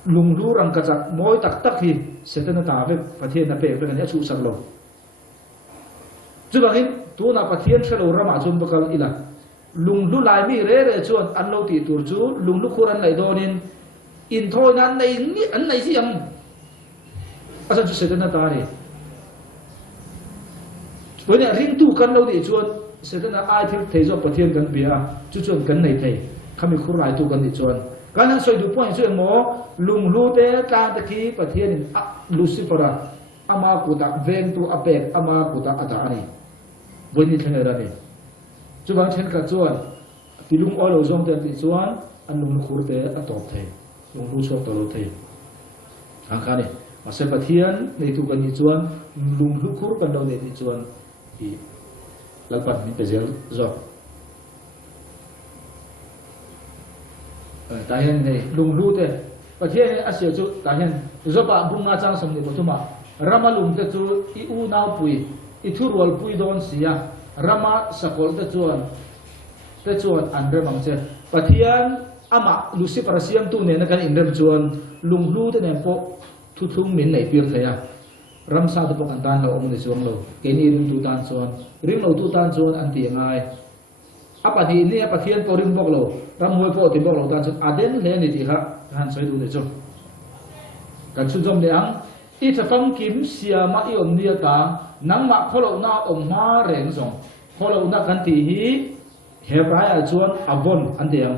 lùng lu răng cắt mối tắc hi sẽ thế này ta về và thiên là về cái này chú sẵn lâu chú bằng cái tu na pathian khelo rama chum bakal ila lung lu lai mi re chuan an lo ti tur chu lung lu khuran lai donin in thoi nan nei ni an nei siam asan chu sedana ta ni bởi ring tu kan lo ti chuan sedana ai thil thei zo pathian kan bia chu chuan kan nei thei khami khur lai tu kan ni chuan kan han soi du point chu mo lung lu te ta ki pathian Lucifer ama ku ta ven tu apek ama ku ta ata ani với những thằng này chú bạn trên cả chuan thì lung oil ở trong thì chuan anh lung khur te ở top thế lung lu cho top thế hàng cái này mà sẽ phát hiện này tu cái gì chuan lung lu khur cái đâu này thì chuan thì lần bắt mình phải dễ rồi tại hiện này lung lu thế phát hiện ở siêu chú tại hiện do bạn bung na trang sầm này một chút mà rama lung thế chú iu nao pui ithurwal pui don sia rama sakol te chuan an remang che pathian ama Lucifer siam tu ne na kan indem chuan lunglu te ne po thu thung min nei pir thaya ramsa te po kan tan lo ong ne chuang lo keni ring tu tan chuan ring lo tu tan chuan an ti ngai apa di ni pathian po ring bok lo ramhuai po ti bok lo tan chuan aden le ni ti kha han soi du ne chu kan chu jom le ang i thapam kim siama i om nia ta nang ma kholo na om ma reng zong kholo na kan ti hi Hebrai chuan avon an tiang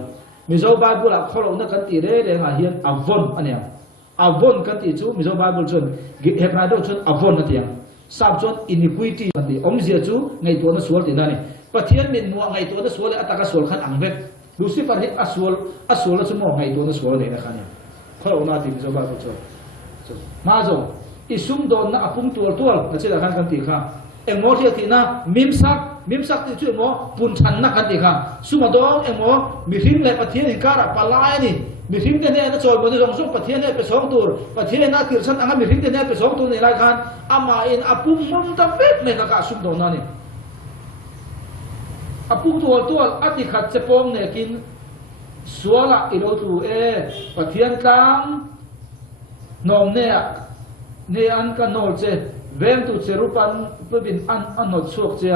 mizo Bible la kholo na kan ti re re nga hian avon aniang avon kan ti chu mizo Bible chuan Hebrai do chuan avon an tiang sab chuan iniquity kan ti om zia chu ngai to na sual ti na ni pathian min nuwa ngai to na sual ataka sual khan angvet Lucifer hi aswal chu mo ngai to na sual ne na khan kholo na ti mizo Bible chu ma zo isum don na apung tual na chila kan ti kha emo thi na mimsak ti chu emo pun than na kan ti kha suma don emo mi him le pathian in kara palai ni mi him te ne na chol mo ni jong pathian ne pe song tur pathian na tir san anga mi him te ne pe song tur ni lai khan ama in apum mom ta vet me ka sum don na ni apung tual ati khat che pom ne kin suala ilo tu pathian tang nom ne an ka nol che vem tu cherupan pebin an not suak che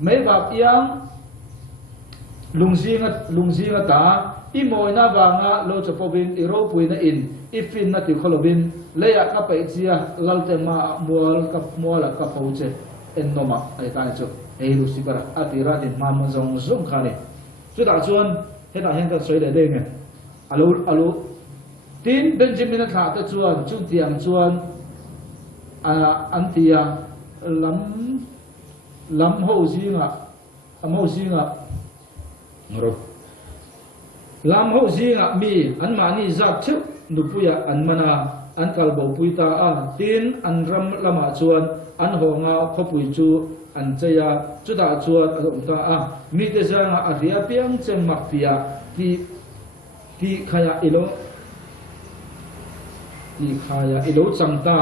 mai bab yang lungzinga ta i moina wanga lo chopobin i ro puina in ifin na ti kholobin leya ka pai chia lalte ma mual ka muala ka pauche en noma ai ta chu ei lu sibara atira din ma ma zong zong khani chu da chuan heta hen ka soi le de nge alo tin Benjamin kha ta chuan chu tiang chuan antia lam ho zinga ngoro lam ho zinga mi an mani zat chu nupuya an mana an kalbo puita a tin an ram lama chuan an honga khopui chu an cheya chuda chuan ta a mi te zanga a ria piang chem mafia ti khaya ilo changta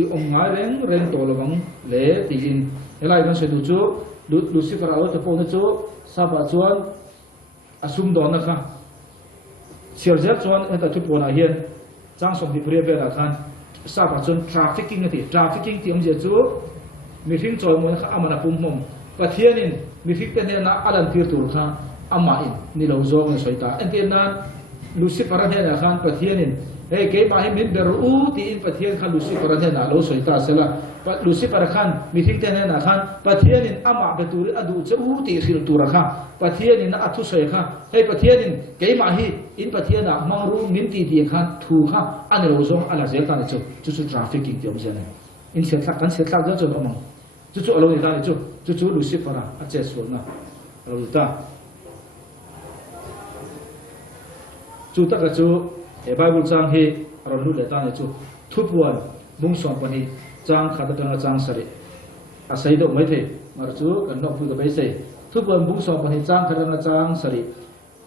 ti ong ngai reng to lawang le ti in helai kan se du chu Lucifer alo te pon chu saba chuan asum do na kha sirjel chuan eta chu pona hian chang som di pria bela khan saba chuan trafficking ti om je chu mi hring choi mon kha amana pum mom pathianin mi hrik te ne na alan tir tur kha ama in ni lo zong soita ente nan Lucifer ne na khan pathianin hey ke ma hi min beru ti in pathian khan Lucifer ne na lo soita sela pat Lucifer khan mi hring te ne na khan pathianin ama betur adu chu ti khil tur kha pathianin athu soi kha hey pathianin ke ma hi in pathiana mangru min ti ti khan thu kha an lo zong ala zel ta chu trafficking ti om je ne in se thak kan se thak jo jo mong chu alo ni da ni chu Lucifer a che so na alo ta chu ta ka chu e Bible chang hi ron lu le ta ni chu thupuan mung som pani chang khata ta chang sari a sai do mai the mar chu kan no phu ka bai sei thupuan mung som pani chang khata na chang sari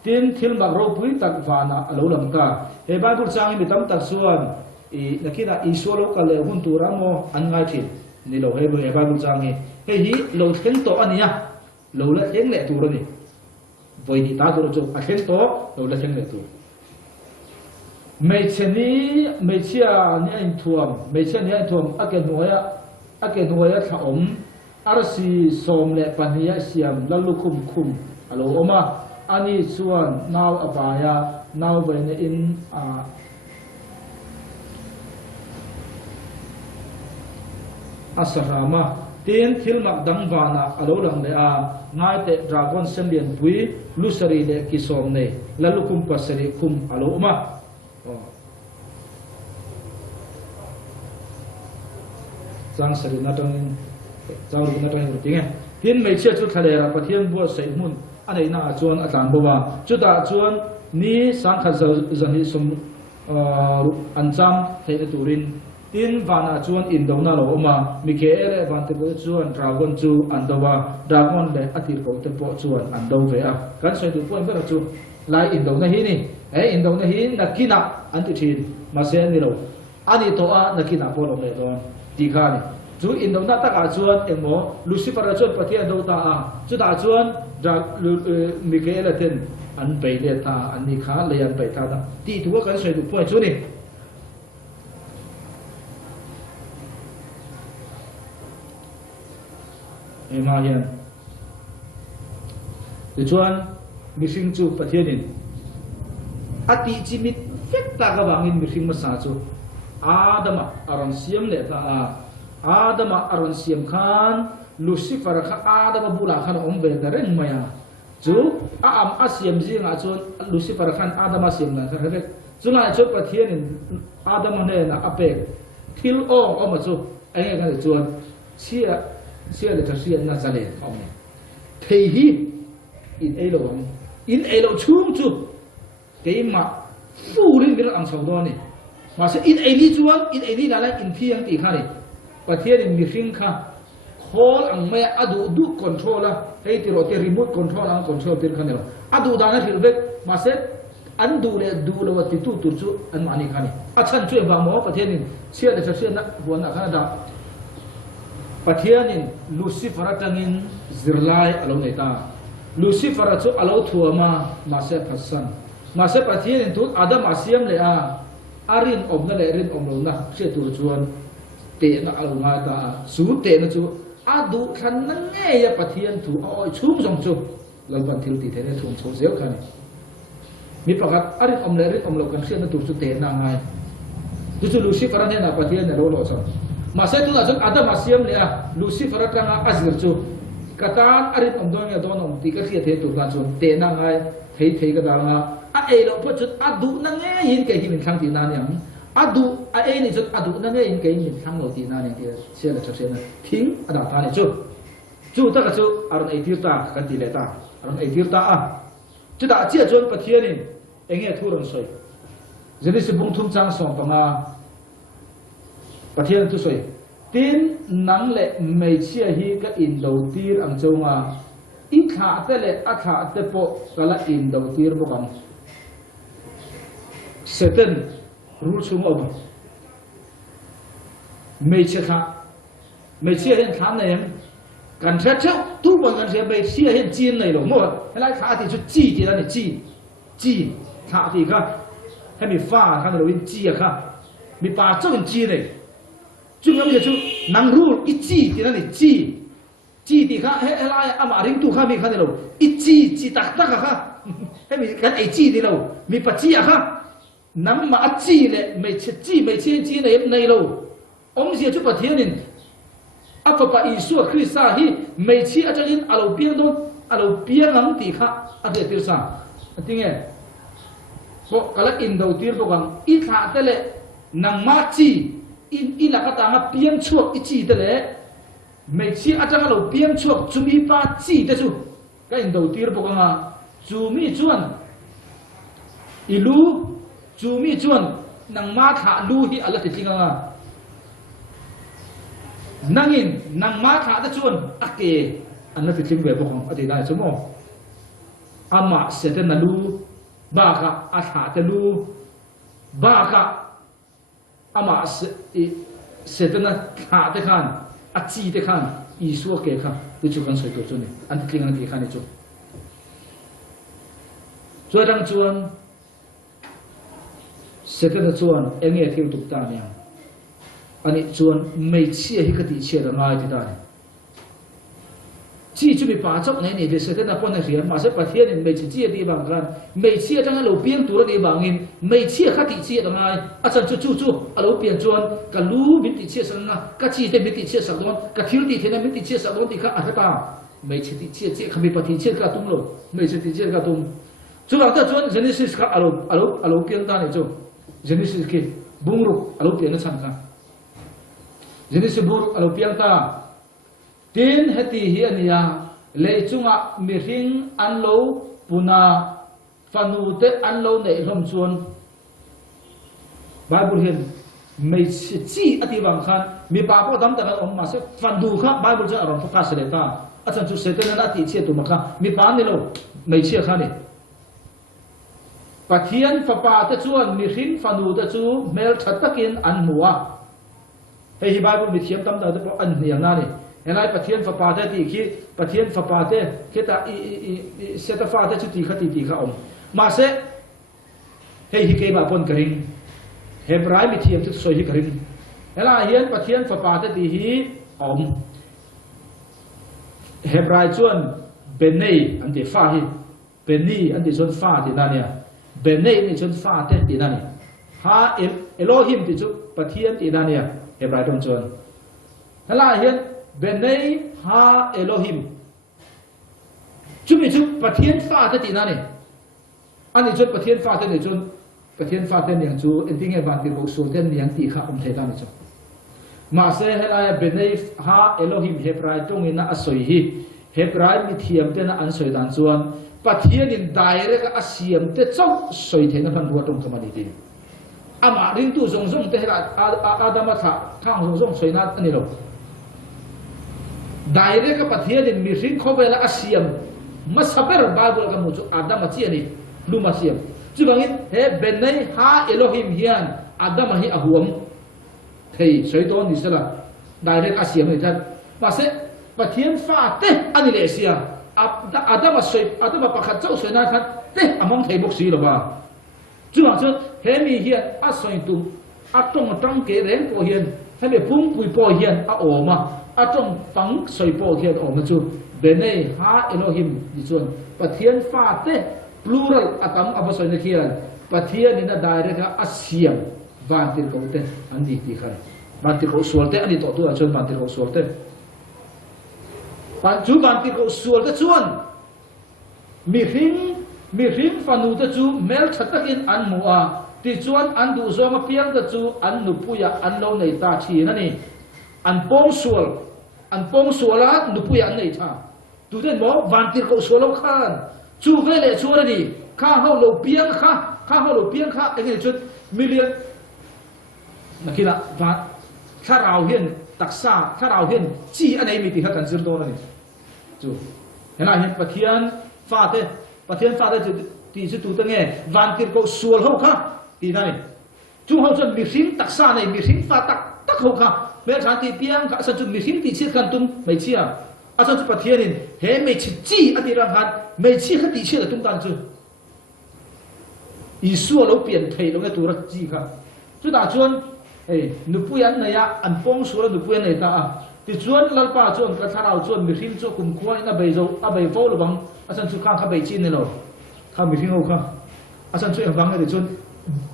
tin thil mak ro pui tak wana alo lam ka e Bible chang hi mi tam tak suan i nakina iso lo ka le hun tu ramo an ngai thin ni lo he e Bible chang hi lo theng to ania lo la theng le tu ro ni voi ni ta do chu a theng to lo la theng le tu mei chia ni anh thuam ake nuaya tha om arsi som le pania siam lalu khum alo oma ani chuan naw abaya naw bene in asarama tin thilmak dangwana alo lang le a ngai te dragon sembian pui lusari le kisom ne lalu khum pasari khum alo oma Giang sari na tang Giang ru na tang ru tinge hin mei chia chu thale ra pathian bo sei mun anei na chuan atlan bowa chu da chuan ni sang kha zani sum ancham thei turin tin vana chuan in do na lo oma Michael van te bo chuan dragon chu andowa dragon le atir ko te po chuan ando ve a kan sei du point ba chu lai in do na hi ni in do na hi nakina anti thin ma se ni lo ani to a nakina po lo le don ti kha ni chu in dong na ta ka chuan emo Lucifer chuan pathian do ta a chu da chuan Michael ten an pe le ta an ni kha le an pe ta da ti tu kan sei du point chu ni ema hian ti chuan mi sing chu pathianin ati chimit fek ta ka bangin mi sing ma sa chu Adama aron siam le ta Adama aron siam khan Lucifer kha Adama bula khan om be da ren maya chu am asiam jinga chon Lucifer khan Adama siam na kha re chu la chu pathian Adama ne na ape thil om chu ai ga chuan sia le ta sia na zale om ne thei hi in elo chung chu ke ma fu rin bir ang sau do ni masa in ini chuan in ini la in thiang ti khani pathian in mi hring kha khol ang me adu du controller hei ti ro te remote control ang control tir khani adu da na thil vek masa an du le du lo ti tu chu an mani khani achan chu ba mo pathian in sia le sia na buan na khana da pathian in Lucifer tangin zirlai alo nei ta Lucifer chu alo thuama masa phasan masa pathian in tu adam asiam le a arin om na le rin om lo na se tu chuan te na al ma ta su te na chu adu khan na nge ya pathian thu oi chum jong chu lalban thil ti the ne thum chho zeu khan mi pakat arin om le rin om lo kan se na tu chu te na ngai tu chu Lucifer ne na pathian ne lo so ma se tu na chu adam asiam le a Lucifer tanga azir chu katan arin om dong ya don om ti ka khia the tu na chu te na ngai thei ka da nga a lo po chut adu na nge hin ke hin thang ti na nyam adu a ni chut adu na nge hin ke hin thang lo ti na ne ti se la chase na thing ada ta ne chu ta ka chu aron ai tir ta kan ti le ta aron ai tir ta a chu da chia chon pathian ni enge thu ron soi jeni se bung thum chang som pa ma pathian tu soi tin nang le mei chia hi ka in do tir ang chonga i kha te le a kha te po kala in do tir bo bang Satan rule chung over mấy chiếc hiện khám này cần xét trước tu còn cần xét mấy chiếc hiện chiên này rồi một cái lại khá thì chút chi thì là này chi khá thì khác hay bị pha khá là đầu chi à khác bị pha cho mình chi này chúng ta bây giờ chúng năng ru ít chi thì là này chi thì khác hay lại ama ring tu khác bị khác này rồi ít chi tắc khác hay bị cái ấy chi thì rồi bị bắt chi à khác nắm mà chi này mấy chiếc chi này rồi ông gì chụp thiên nên áp phật Isu Christ hi mấy chi ở trong in alo piang lắm thì khác ở đây tiêu sản tiếng nghe bộ cái là in đầu tiên bộ còn ít hạ thế lệ nang ma chi in là cái tang pianchhuah ít chi thế lệ mấy chi ở trong alo pianchhuah chúng mi pa chi thế chú cái in đầu tiên bộ còn chúng mi chuan ilu chúng mi chuan nang ma hạ lu hi ở lại tiếng nghe nang ma khá ta chuan ake anh nói chuyện về bộ không ở đây này số một ama sẽ tên là lu ba ka atha te lu ba ka ama sẽ tên là khá te khan achi te khan Isu ke khan tu chu kan soi ko chu ni an tling an ti khan ni chu so dang chuan sẽ tên là chuan enge thiu tuk ta ni anh chuan mấy chia hi cái chia là ngay thì ta chỉ chuẩn bị phá chốc này để sẽ tên là con này riêng mà sẽ phát hiện mấy chia đi bằng gan mấy chia trong cái lỗ biếng tủ đi bằng in mấy chia khác thì chia là ngay à chẳng chú à lỗ biếng chuan cả lú biết thì chia sang na cả chi thì biết thì chia sang đó cả thiếu thì thế này biết thì chia sang đó thì khác à cái ta mấy chia thì chia không biết phát hiện chia cả tung rồi mấy chia thì chia cả tung chú bảo ta chuan Genesis khác à lỗ biếng ta này chú Genesis kia bung rục à lỗ biếng nó sang ra Genesis bur alo piang ta tin heti hi ania leichunga mi ring anlo puna fanu te anlo nei rom chuan Bible hian mei chi ati bang khan mi pa po dam ta om ma se fandu kha Bible cha rom focus le ta achan chu seten na ti che tu ma kha mi pa ni lo mei chi kha ni pathian papa te chuan mi ring fanu te chu mel thatakin an muwa hey Bible mi thiam tam da de an niang na ni enai pathian fapa te ti khi pathian fapa te kheta i seta fa te chu ti khati kha om ma se hey hi ke ba pon karing Hebrai mi thiam chu soi hi karing ela hian pathian fapa te ti hi om Hebrai chuan benei an de fa hi beni an de chuan fa ti na nia benei ni chuan fa te ti na ni ha Elohim ti chu pathian ti na nia Hebrai dong chuan hala hian benei ha Elohim chumi chu pathian fa te ti na ni ani chu pathian fa te ni chun pathian fa te niang chu ending e ban ti ro so ten niang ti kha om the ta ni chu ma se hala benei ha Elohim Hebrai dong ina asoi hi Hebrai mi thiam te na an soi dan chuan pathian in direct asiam te chau soi the na phan buat tong kamani ti ama ring tu zong te la adama tha thang zong soi na ani lo direct ka pathian in mi ring khowela asiam masaber Bible ka mu chu adama chi ani luma siam chu bangin he benai ha Elohim hian adama hi ahuam thei soiton ni sala direct asiam ni that ma se pathian fa te ani le sia adama pakhat chau soi na khan te among thei bok si lo ba chú bảo chứ thế mi hiện à soi tu à trong trăng kế rèn po hiện thế mi phun bụi po hiện à ổ mà à trong phẳng soi po hiện ổ mà chú bên này ha Elohim đi chuan pathian pha te plural atam apa soi na khian pathian in a direct a siam van til ko te an di ti khan van til ko sual te ani to tu a chuan van til ko sual te pan chú van til ko sual te chuan mi ring fanu te chu mel thatakin an mua ti chuan an du zo ma piang te chu an nu puya an lo nei ta thi na ni an pong suala nu puya an nei tha tu den mo van tir ko sualo khan chu ve le chu ra ni kha ho lo piang kha engin chu million nakila va kha rao hian taksa kha rao hian chi anei mi ti ha kan zir do na ni chu hena hian pathian fa te ti chu tu ta nge van tir ko sual ho kha ti na ni chu ho chon mi sim taksa nei mi sim fa tak tak ho kha me than ti piang kha san chu mi him ti chi kan tum mai chi a san chu pathian in he me chi ati ram han me chi kha ti chi la tum tan chu Isu lo pian thei lo nge tu ra chi kha chu da chuan nu puyan na ya an pong su nu puyan nei ta a ti chuan lalpa chuan ka tharau chuan mi him chu kum khuai na bei zo a bei fo lo bang asan chu kha bei chi ne lo kha mi him ho kha asan chu ang bang ne chuan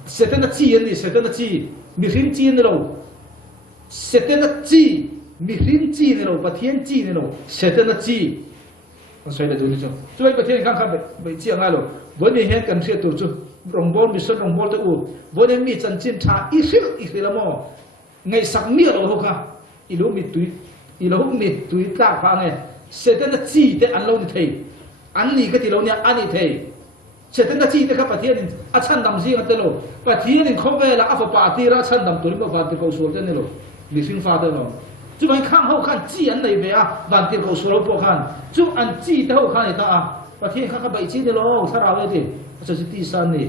seten na chi yen ni seten na chi mi him chi ne lo seten na chi mi him chi ne lo pathian chi ne lo seten na chi ang sai la du ni chu chu ai pathian kha bei chi ang a lo bo ni hen kan thia tu chu rong bol mi son rong bol te u bo ne mi chan chin tha i hil la mo ngai sak mi lo ho kha i lo mi tui ta pha nge se te na chi te an lo ni thei an ni ka ti lo nya ani thei se te na chi te kha pathian a chan dam ji te lo pathian in kho ve la a fa pa ti ra chan dam tu ma va te ko su te ne lo li sing fa te lo chu ban khang ho khan chi an nei ve a van te ko su lo po khan chu an chi te ho khan ni ta a pathian kha ka bai chi ne lo sa ra le ti cho ti san ni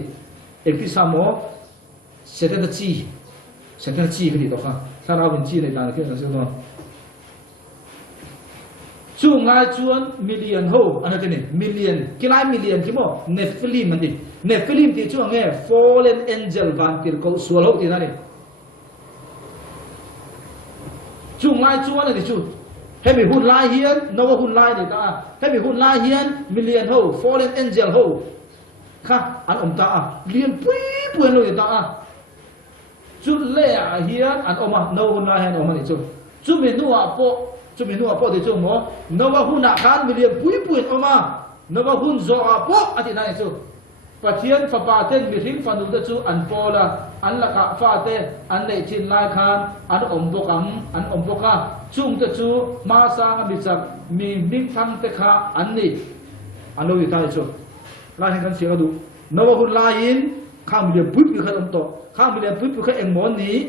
ek ti sa mo se te na chi cái gì đó không? Sao nào mình chi này ta cái là sao đó? Chú ngay chuan million ho, anh thấy này million, cái này million cái mò Nephilim mình đi, Nephilim thì chú nghe fallen angel van tiền câu số lâu thì này, chú ngay chuan này thì chú, hay bị hun lai hiền, nó có hun lai thì ta, hay bị hun lai hiền million ho, fallen angel ho, kha, anh ông ta liền bui rồi thì ta. Chú lệ hiền anh ông mà nấu hun lai hiền ông mà thì chú mình nuôi po thì chú mò nấu hun nạc han mình liền bui ông mà nấu hun zo po anh thì này chú và thiên phật bà tên mình hình phật được chú anh po là anh là cả phật tên anh này trên lai khan anh ông bốc cả chung cho chú ma sang bị chặt mình phăng tê kha anh này anh nói gì chú lai hiền kan siêu đủ nấu hun lai hiền khang mình liền bui cái ông to khang mình liền bui cái em món ní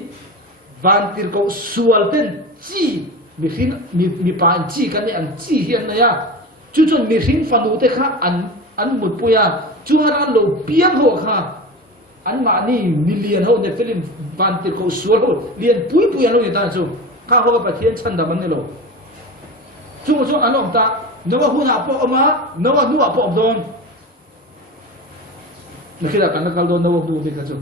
van tir câu sual tên chi mi hin mi pan chi kan ni an chi hian na ya chu chun mi hin fanu te kha an mut puya chu hara lo piang ho kha an ma ni million ho ne film van tir câu sual ho lian pui lo ni ta chu kha ho ba thien chan da man ne lo chu an om ta no wa hu na po ma no wa nu wa po don me khila kan kal don no wa du de ka chu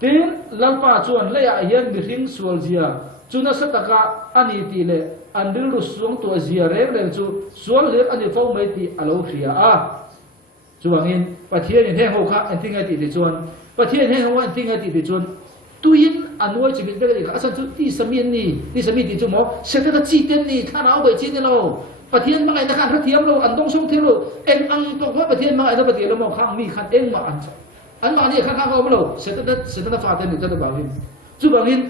tin lalpa chuan leya hian mi hring sual zia chuna sataka ani ti le andil ru suang to zia re chu sual le ani fo mai ti alo hria a chuangin pathian in he ho kha an tinga ti ti chuan pathian he ho an tinga ti ti chuan tuin anoi chi min be ka asan chu ti samin ti chu mo setaka chi ten ni tharau be chi ni lo pathian ma ai na khan thiam lo an dong song thelo eng ang to ko pathian ma ai na pathian lo mo khang mi khan eng ma an ma ni khan ko lo setana fa ten ni ta ba hin chu bangin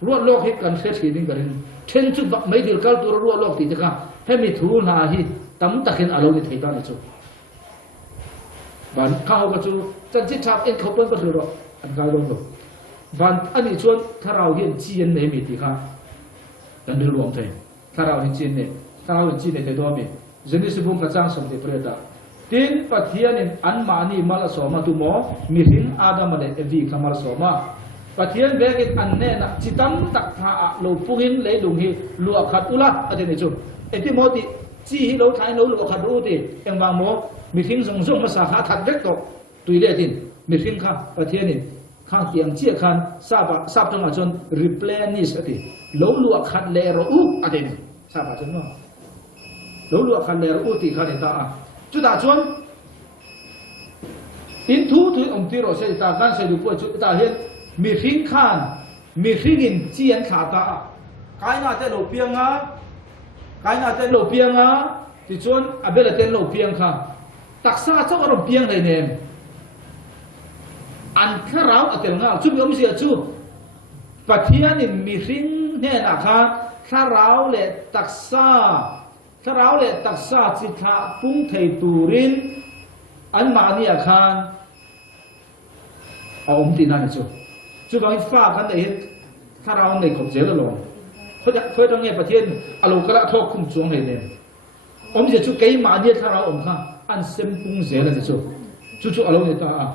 ruat lok hit kan set hi ding karin then chu mai dil kal tur ruat lok ti ka hemi thu na hi tam takin alo ni theita ni chu ban ka ho chu chan chi thap en khopon ba ro an ga lo ban ani chuan tharau hian chi en nei mi ti kha kan dil luang thei tharau ni chin ne te do mi zeni sibung ka chang som te preta tin pathian in an mani mala soma tu mo mi hin adam le evi kamal soma pathian begit an ne na chitam tak tha lo pungin le lung hi lu khat ula ade ne chu eti moti chi hi lo thai lo lu khat u ti engwa mo mi hin zong zong ma sa kha that dek to tuile tin mi hin kha pathian in khang tiang chia khan sa tong a chon replenish ati lo lu khat le ro u ade ne sa ba chon no lo lu khat le ro u ti kha ne ta a chú ta chuan in thu ông ti ro se ta kan se du po chu ta hian mi hring khan mi hring in chian kha ta kai na te lo pianga ti chuan abela ten lo piang kha taksa chaw ro piang nei nem an kharau atel nga chu mi om sia chu pathian in mi hring ne na kha kharau le taksa chi tha pung thei turin an ma ni a khan a om ti na ni chu bang fa kan nei tharau nei khop je lo khoi dang nge pathian alo kala thok khum chuang nei ne om je chu kei ma ni tharau om kha an sem pung je la chu alo ni ta a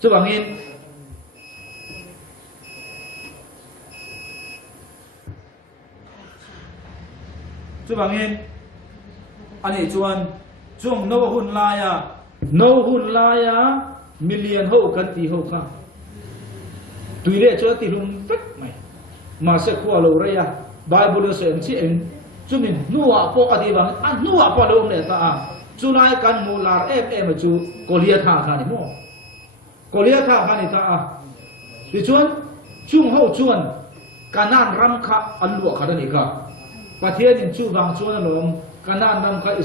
chu bang in chú bằng in anh ấy chuan chung nô hun lai à million hậu cần tỷ hậu khác tùy lệ cho tỷ lùng tất mày mà sẽ qua lâu rồi à Bible sẽ chỉ em chú mình nuôi po ở đây bằng anh nuôi po lâu này ta chú này cần mua là em chú có liệt thà khá này mua có liệt thà khá này ta thì chuan chung hậu chuan kanan ram kha an lua khá này cảประเทศอินชูบางช่วงนั้นลงการนั่นนำข้าอิ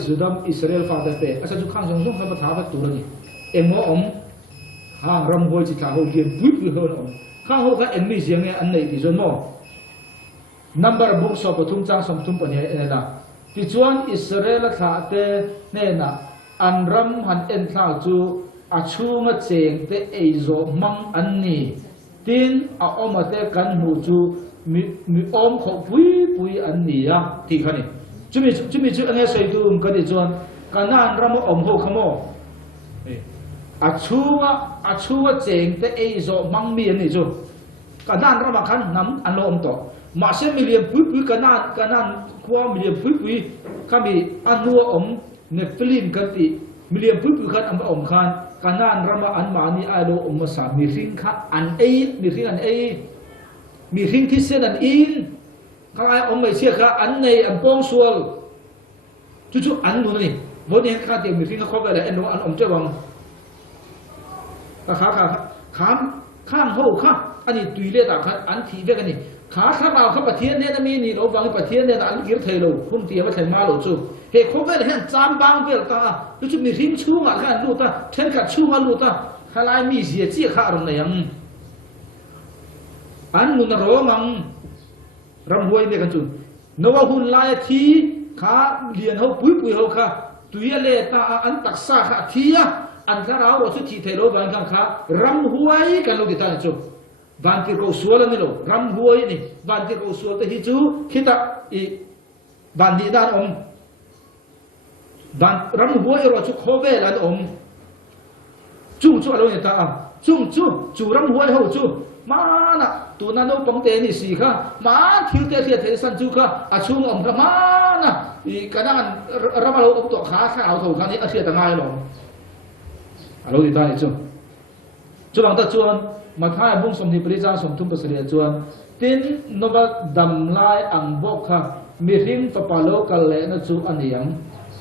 สราเอลฝ่ายเตะอาจจะจุข้างส่งข้าประท้าประตูนี่เอ็มว่าห่างรำหวยจิตข้าเขาเรียนปุ๊บเลยข้างเขาก็เอ็มมีเสียงอันไหนที่ส่วนมั่งนับบัตรบุกสอบประทุมจ้างสมทุมปัญญาเนี่ยนะที่ส่วนอิสราเอลข้าเตะเนี่ยนะอันรำหันเอ็นข้าจูอาชูมาเจงเตะไอโซมังอันนี้ทินเอามาเตะกันหูจูมีอมเขาปุยอันนี้อ่ะที่ขันนี่จุมีอันนี้ใส่ดูมันก็ได้จวนการนั่นรำอมเขาขโมยอาชูว่าเจงแต่ไอ้โซมังมีอันนี้จูการนั่นรำขันน้ำอันโลมต่อมาเช่นมีเลี้ยงปุยการนั่นความมีเลี้ยงปุยข้ามีอันนัวอมเนฟลิมกันติมีเลี้ยงปุยขันอันอมขันการนั่นรำอันมานี่ไอโลอมมาสามมีริงขันอันเอมีริงอันเอมีทิ้งที่เส้นอันอินข้างไอ้องค์ไม่เชื่อข้าอันในอันป้องส่วนจู่ๆอันนู้นนี่วันนี้ข้าเตรียมมีทิ้งข้าเข้าไปเลยอันนู้นอันอมเจ้าวังข้างหูข้าอันนี้ตุยเล่ต่างกันอันที่เรียกกันนี่ขาข้าเบาข้าปะเทียนเนี่ยนะมีนี่เราบางปะเทียนเนี่ยอันเกี่ยวเทโลพุ่มเตียว่าเทมาโลจู่เหตุเขาไปเลยจามบางเปล่าตาจู่ๆมีทิ้งชูงอ่ะข้าลูตาเทนกับชูงอ่ะลูตาข้าไล่มีเสียเจี๊ยข้าตรงไหนยังอันนู้นร้องมังรำหวยเนี่ยกันจุนนว่าหุ่นลายทีขาเลียนเขาปุยเขาค่ะตุยเล่ตาอันตักษาค่ะทีอ่ะอันถ้าเราสุดที่เทโลบางครั้งค่ะรำหวยกันเราติดตามจุบางทีเขาสวนนี่เรารำหวยนี่บางทีเขาสวนแต่ที่จูคิดว่าอีบางทีด้านองบางรำหวยเราจุโคเวลันองจู่อะไรเนี่ยตาจู่รำหวยเขาจู่มาน่ะตัวนั้นเราปังเตนี่สิค่ะมาทิวเตะสันจุค่ะอาชุงอมค่ะมาน่ะอีกระนั้นเรามาเราตัวขาเอาถูกครั้งนี้อาเทียต่างไงหรอเราติดตามอีกจุบังตะจวนมาท้ายบุ้งสมนิปริจาสมทุมประเสริฐจวนตินนบดำลายอังบกค่ะมีริมฟปาโลกัลเลนจูอันนี้ยัง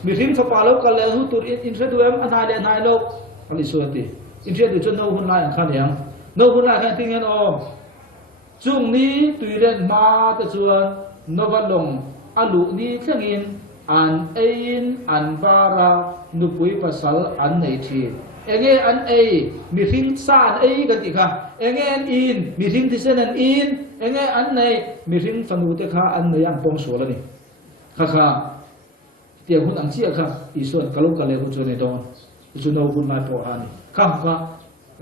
มีริมฟปาโลกัลเลหูตุอินเทรดูเอ็มอันไหนเดนไหนโลกอันนี้ส่วนที่อินเทรดูจนโน้หุ่นลายอันขันยังโน้คนละแค่ทิ้งเงินออกจุงนี้ตุยเล่นมาแต่ส่วนนวัดลงอาลุนี้เท่านี้อันเอ็นอันบารานุปุยภาษาอันไหนทีเองอันเอมีทิ้งซาอันเอกันติค่ะเองอันอินมีทิ้งที่เส้นอันอินเองอันไหนมีทิ้งฟันูเตค่ะอันไหนยังปองสวนแล้วนี่ค่ะเดี๋ยวคุณอังเชียค่ะอีส่วนกะลุกะเลคุณชวนในตอนจุนเอาคุณมาปออันค่ะ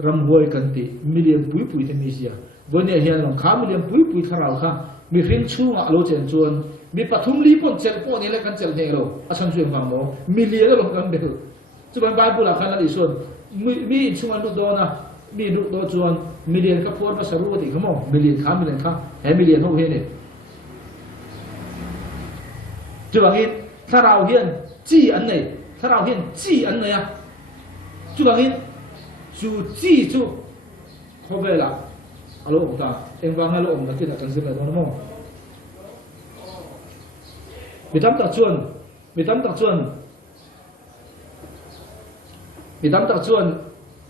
รำหวยกันติมิเลียนปุยที่มีเสียวันนี้เฮียนหลงขามิเลียนปุยทาราค่ะมีฟินชูงะโลเจนจวนมีปฐุมลีปนเจลปนนี่แหละกันเจลเฮโรอาชันชวนฟังโมมิเลียนแล้วลงกันเบลจุบันไบเบิลหลักขนาดอีส่วนมีชูมันลุดโดนะมีลุดโดจวนมิเลียนกับพูดภาษารูติขโมมิเลียนขามิเลียนขาแหมิเลียนโฮเฮเนี่ยจุบันนี้ถ้าเราเฮียนจีอันไหนถ้าเราเฮียนจีอันไหนอ่ะจุบันนี้就记住，后背了，阿罗ông ta，em vang阿罗ông ta，kita tanzim了，懂了吗？มีตั้มตักชวน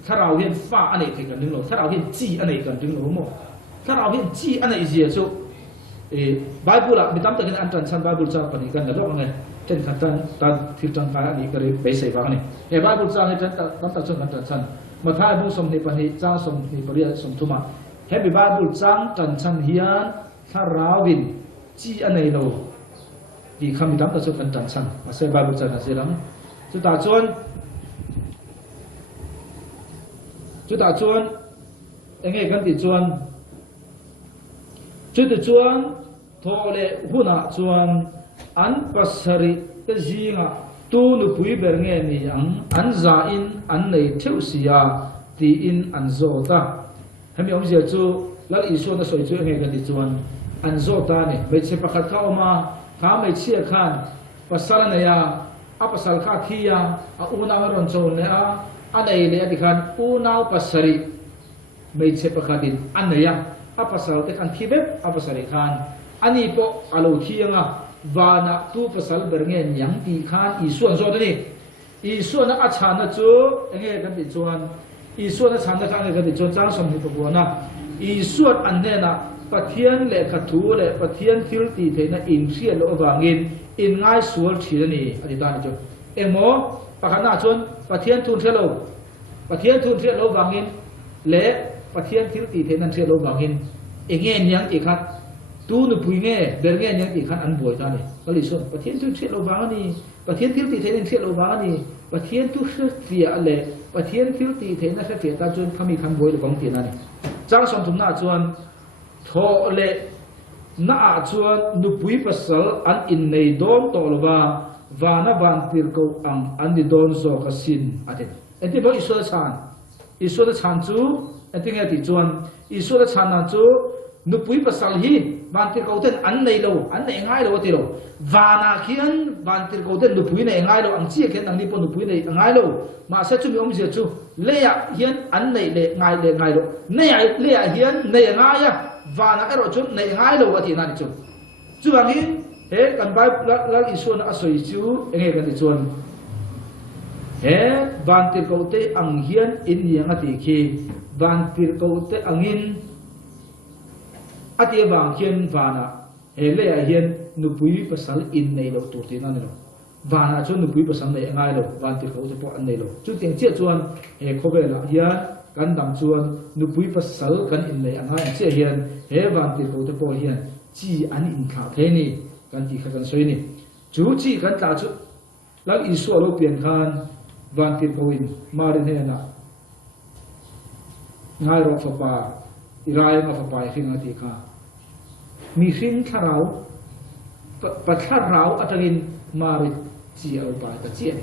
ถ้าเราเห็นฟ้าอันไหนถึงกันดึงลงถ้าเราเห็นจีอันไหนกันดึงลงมั้งถ้าเราเห็นจีอันไหนเสียสุไบเบิลละมีตั้มตักกันอันตรันชันไบเบิลจ้าปนิกันแล้วก็ไงเช่นขันตันทิลจังฟ้าอันนี้ก็เลยไปใส่ฟังนี่ไบเบิลจ้าให้ตั้มตักชวนกันตรันชันมาท้ายบุสมนิปนิจ้าสมนิปริยสมทุมาเฮบิบาบุจังตันชันเฮียนถ้าราวินจีอันไหนเราดีคำมีตั้มตัดชนกันตันชันมาใส่บาบุจังเสียหลังจุดตาชวนเองกันติชวนจุดชวนทอเลหุนาชวนอันปัสริตจีงะตูนุปุยเบรเงนี่ยังอันซาอินอันในเทวเสียตีอินอันโซตาให้มีองค์เสียจูแล้วอีส่วนนั้นสวยจูเองกันติจวนอันโซตาเนี่ยไม่ใช่ประคัดเข้ามาข้าไม่เชี่ยขัน pasal na ya a pasal kha thia a una ron chon ne a anei le dikhan unau pasari mei che pakhatin anaya a pasal te kan thibe a pasari khan ani po alo thianga vana tu pasal bernge nyang ti khan isuan zo ni isuan a chana chu enge kan ti chuan isuan a chana khan kan ti chuan chang som ni po na isuan anne na pathian le khathu le pathian thil ti theina in sia lo wangin in ngai sual thirani ani dan chu emo pakhana chon pathian thun thelo pathian thun thelo wangin le pathian thil ti theina thelo wangin enge nyang ti khat tu nu pui nge ber nge nyang ti khat an boi ta ni kali son pathian thun thelo wangani pathian thil ti theina thelo wangani pathian tu hria le pathian thil ti theina hria ta chon khami khan boi lo bang ti na ni chang som thum na chuan tho le na chuan nu pui pasal an in nei dom to lova vana ban tir ko ang an di don zo ka sin atin enti bo isu da chan chu enti nge ti chuan isu da chan na chu nu pui pasal hi ban tir ko ten an nei lo an nei ngai lo ti lo vana khian ban tir ko ten nu pui nei ngai lo ang chi khen ang ni po nu pui nei ngai lo ma se chu mi om je chu le ya hian an nei le ngai lo nei le ya hian nei ngai ya vana ero chu nei ngai lo ati na ni chu chu angin he kan bai la isu na asoi chu enge kan ti chuan he ban tir ko te ang hian in yang ati khi ban tir ko te angin ati bang hian vana he le ya hian nu pui pasal in nei lo tur ti na ni lo vana chu nu pui pasal nei ngai lo ban tir ko te po an nei lo chu teng che chuan he khobe la hian kan dam chuan nu pui pasal kan in nei angai che hian he ban tir ko te po hian chi an in kha the ni kan ti kha kan soi ni chu chi kan ta chu lal isu lo pian khan ban tir ko in marin he na ngai ro fa pa irai ma fa pa hing ati kha mi hing tharau pa tharau atangin mari chi al pa ta chi ni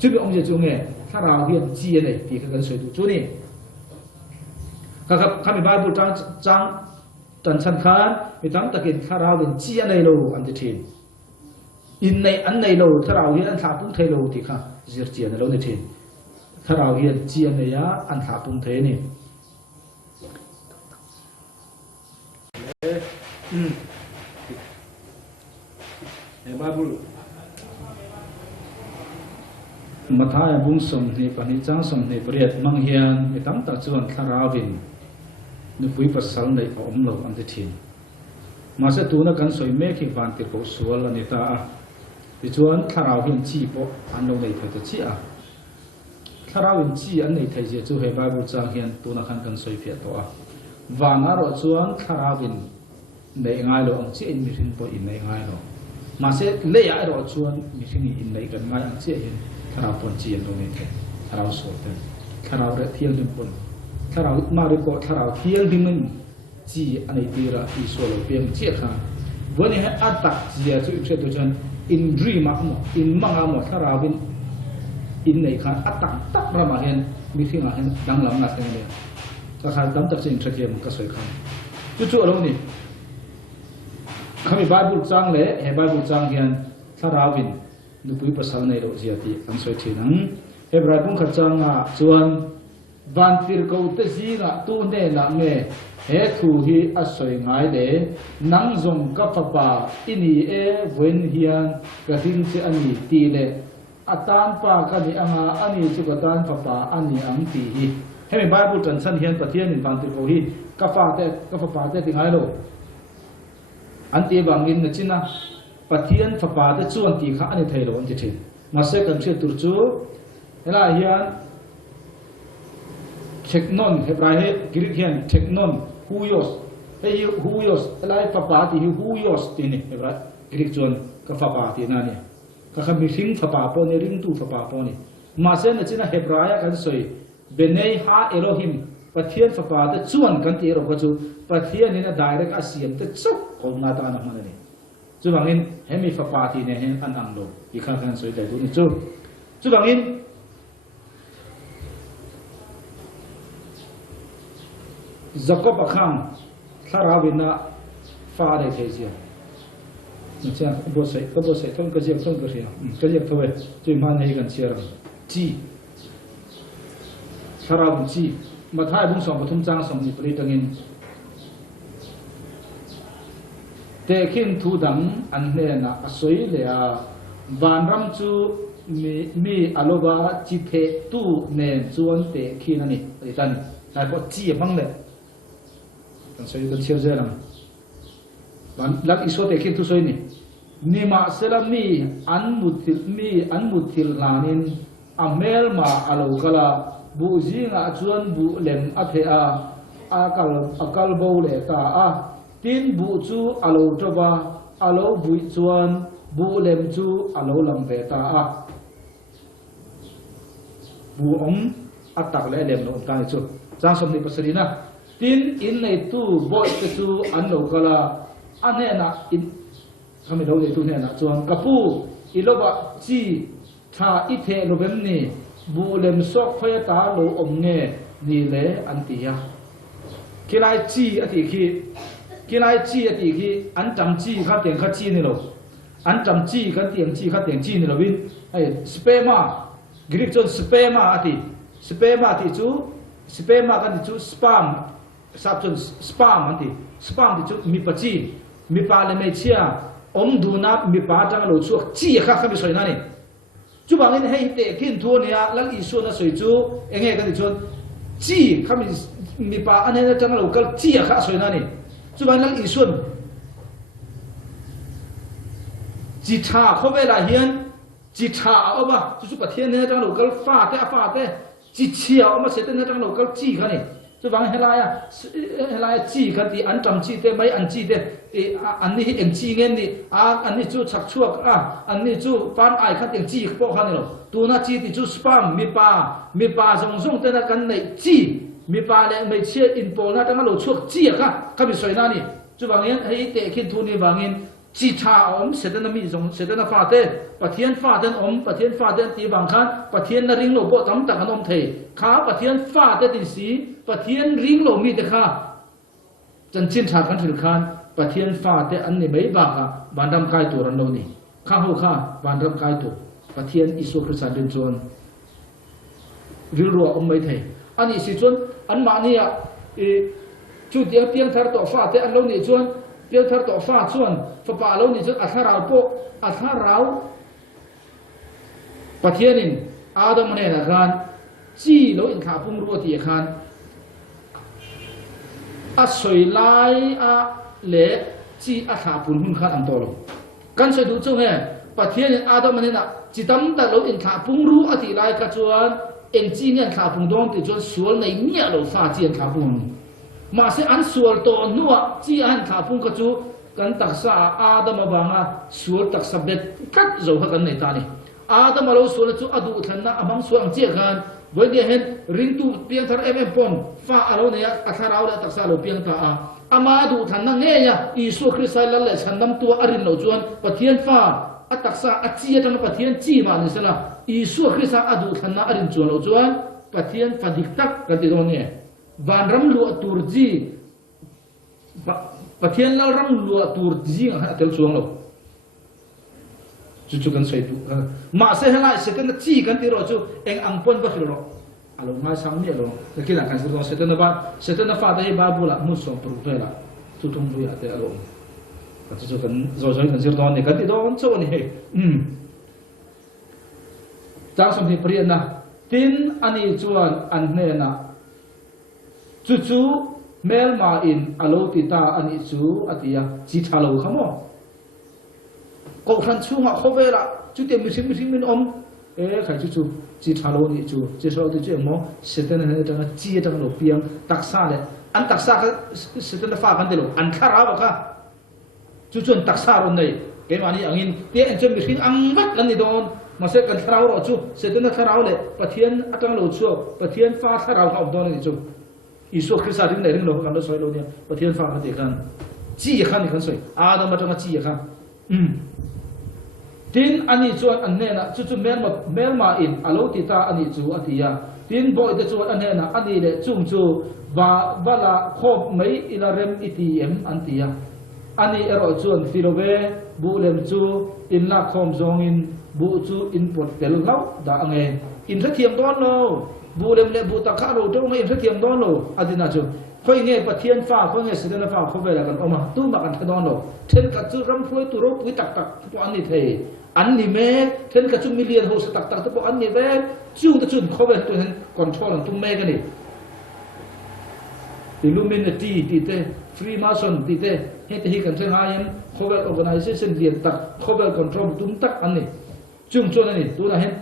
chu bi ong je chu nge tharau hian chi nei ti kha kan soi tu chu ni các mi Bible trang tận chân khan mi tang takin tharau in chia nei lo an ti thin in nei an nei lo tharau hian an tha pung thei lo ti kha zir chia nei lo ni thin tharau hian chia nei ya an tha pung thei ni Bible mathai bung som ni pani chang som ni priat mang hian mi tang ta chuan tharawin nu pui pasal nei om lo an ti thin ma se tu na kan soi me khi van ti ko sual ani ta a ti chuan tharawin chi po an lo nei thai ta chi a tharawin chi an nei thai je chu he Bible chang hian tu na kan soi phia to a wanga ro chuan tharawin nei ngai lo ang chi in mi rin po in nei ngai lo ma se le ya ro chuan mi rin in nei kan ngai ang chi hin tharau pon chi an lo nei the tharau so te tharau re thiang lim pon tharau ma ri ko tharau thiang dim min chi anei tira I so lo pem chi kha boni ha atak chi chu che to chan in dream ma mo in manga mo tharau bin in nei kha atak tak ra ma hen mi thing a hen dang lam na sen le ta kha dam tak chin thakhem ka soi kha chu lo ni khami Bible chang le he Bible chang hian tharawin nu pui pasal nei ro ziati an soi thinang Hebrai bung kha changa chuan van tir ko te zinga tu ne na nge he thu hi a soi ngai le nang zong ka fa pa ini e wen hian ka hin che ani ti le atan pa ka ni anga ani chu ka tan fa pa ani ang ti hi he Bible tan san hian pathian in van tir ko hi ka fa pa te ti ngai lo an ti bangin na china pathian fa pa te chuan ti kha ani thei lo an ti thin ma se kan thia tur chu ela hian technon Hebrai he Greek hian technon huios he huios elai fa pa ti huios ti ni Hebrai Greek chuan ka fa pa ti na ni ka kha mi hing fa pa po ni ring tu fa pa po ni ma se na china Hebrai kan soi benei ha Elohim pathian fa pa te chuan kan ti ro ka chu pathian ni na direct asiam te chok ko na ta na man ni chu bangin hemi fa pa ti ne hen an ang lo I kha kan soi dai du ni chu bangin Jacob akhang tharawina fa de thei sia 你这样不谁，通个这个谁啊？个这个头哎，最慢的一个切了，记，他拉不记，嘛他也不上不通章上你不离等因。แต่ขึ้นทูดังอันเนน่ะสวยเลยอ่ะบานรำจูมีอารมณ์จิตเทตู้เนนจวนเตะขึ้นนั่นนี่ไอ้ท่านไอ้พวกจีบังเลยกันสวยกันเชี่ยวเจ้าลังบานลักอิสโซเตะขึ้นทุสวยนี่นี่มาเสลมีอันมุทิลลานินอเมลมาอารมณ์กะลาบูจิงอาจวนบูเลมอัฐเออากาลโบเลตาอาtin bu chu alo toba alo bui chuan bu lem chu alo lam ve ta a bu ong atak le lem no ta ni chu chang som ni pasari na tin in nei tu boy te chu an lo kala ane na in kami lo le tu ne na chuan kapu iloba chi tha I the lo bem ni bu lem sok phai ta lo om nge ni le an ti ya kilai chi ati ki kilai chi ati ki an tam chi kha tiang kha chi ni lo an tam chi kha tiang chi ni lo win ai spema greek chon spema ati chu spema kan chu spam sap chon spam ati spam ti chu mi pa chi mi pa le me chia om du na mi pa tang lo chu chi kha kha bi soi na ni chu bang in hei te kin thu nia lal I su na soi chu enge kan chon chi kha mi pa an he tang lo kal chi kha soi na ni chu bang lang I sun ji tha kho ve la hian ji tha a ba chu pa thien ne tang lo kal fa te ji chia a ma se te ne tang lo kal chi kha ni chu bang helaya chi kha ti an tam chi te mai an chi te an ni em chi ngen ni an ni chu chak chuak an ni chu pan ai kha tiang chi po kha ni lo tu na chi ti chu spam mi pa zong te na kan nei chi mi pa le mai chia in po na tang lo chuak chi kha bi soi na ni chu bang yen hei te khin thu ni bang in chi tha om se te na mi zong se te na fa te pathian fa den om pathian fa den ti bang khan pathian na ring lo bo tam tak an om the kha pathian fa te tin si pathian ring lo mi te kha chan chin tha kan thil khan pathian fa te an ni mai ba kha bandam kai tu ran lo ni kha ho kha bandam kai tu pathian isu christian den chon ril ro om mai the ani si chon an ma ni ya chu tiang thar to fa te an lo ni chuan tiang thar to fa chuan fa pa lo ni chu a tharau pathianin adam ne na gan chi lo in kha pung ru ti khan a soi lai a le chi a kha pun hun khan am to lo kan se du chu he pathianin adam ne na chi tam ta lo in kha pung ru a ti lai ka chuan en chi ngan kha pung dong ti chuan sual nei nia lo fa chi an kha pung mà sẽ ăn suol to nuột chỉ ăn thả phun cái chú cần đặc sa Adam mà bằng suol đặc sa bet cắt dầu hay cái này ta này Adam mà lâu suol chú adu thằng na amang suol ang chia kan với dia hen ring tu piang thar em pon fa alo này athar alo đặc sa lo piang ta ama adu thằng na nghe ya Isu Christ la le chan nam tua arin lo chuan pathian fa đặc sa chia thằng pathian chi mà ni sala Isu Christ adu thằng na arin chuan lo chuan pathian fa dik tak cái ti dong nghe van ram lụa turji pathian la ram lụa turji ha tel chuang lo chu kan sai tu ma se helai se kan chi kan ti ro chu eng ang pon ba khilo alo mai sam ni lo ke kila kan se ta na fa da ba bula mu so tu te la tu tum bu ya te alo ka chu kan zo kan sir don ni kan ti don chu ni he ta som ni prian na tin ani chuan an ne na chu mel ma in alo ti ta ani chu atia chi thalo khamo ko khan chunga khobela chu te mi min om khai chu chi thalo ni chu chi so ti chu mo seten ne ta chi ta lo piang taksa le an taksa ka seten fa kan de lo an khara ba ka chu chun taksa ron nei ke mani angin te en chem mi ang vat lan ni don ma se kan tharau ro chu seten na tharau le pathian atang lo chu pathian fa tharau ka don ni chu Isu Christ ring nei ring lo kan do soi lo ni pathian fa ka te kan chi khan ni kan soi Adam ma tang chi khan tin ani chuan an ne na chu mel ma in alo ti ta ani chu atia tin boy te chuan an ne na ani le chung chu ba bala khop mai ila rem itm an tia ani ero chuan filove bu lem chu in la khom zong in bu chu in pot tel lau da ange in tha thiam don lo bu lem le bu ta kha ro to ngai in tha thiam don lo adina chu khoi nge pathian fa khoi nge sidana fa kho vela kan oma tu ma kan thadon lo then ka chu ram phoi tu ro pui tak tak po ani the an ni me then ka chu million ho sa tak tak po an ni ve chu ta chun kho ve tu hen control tu me ka ni Illuminati tite Freemason tite hete hi kan theng hayan khobel organization lian tak khobel control tum tak ani chung chon ani tu na hen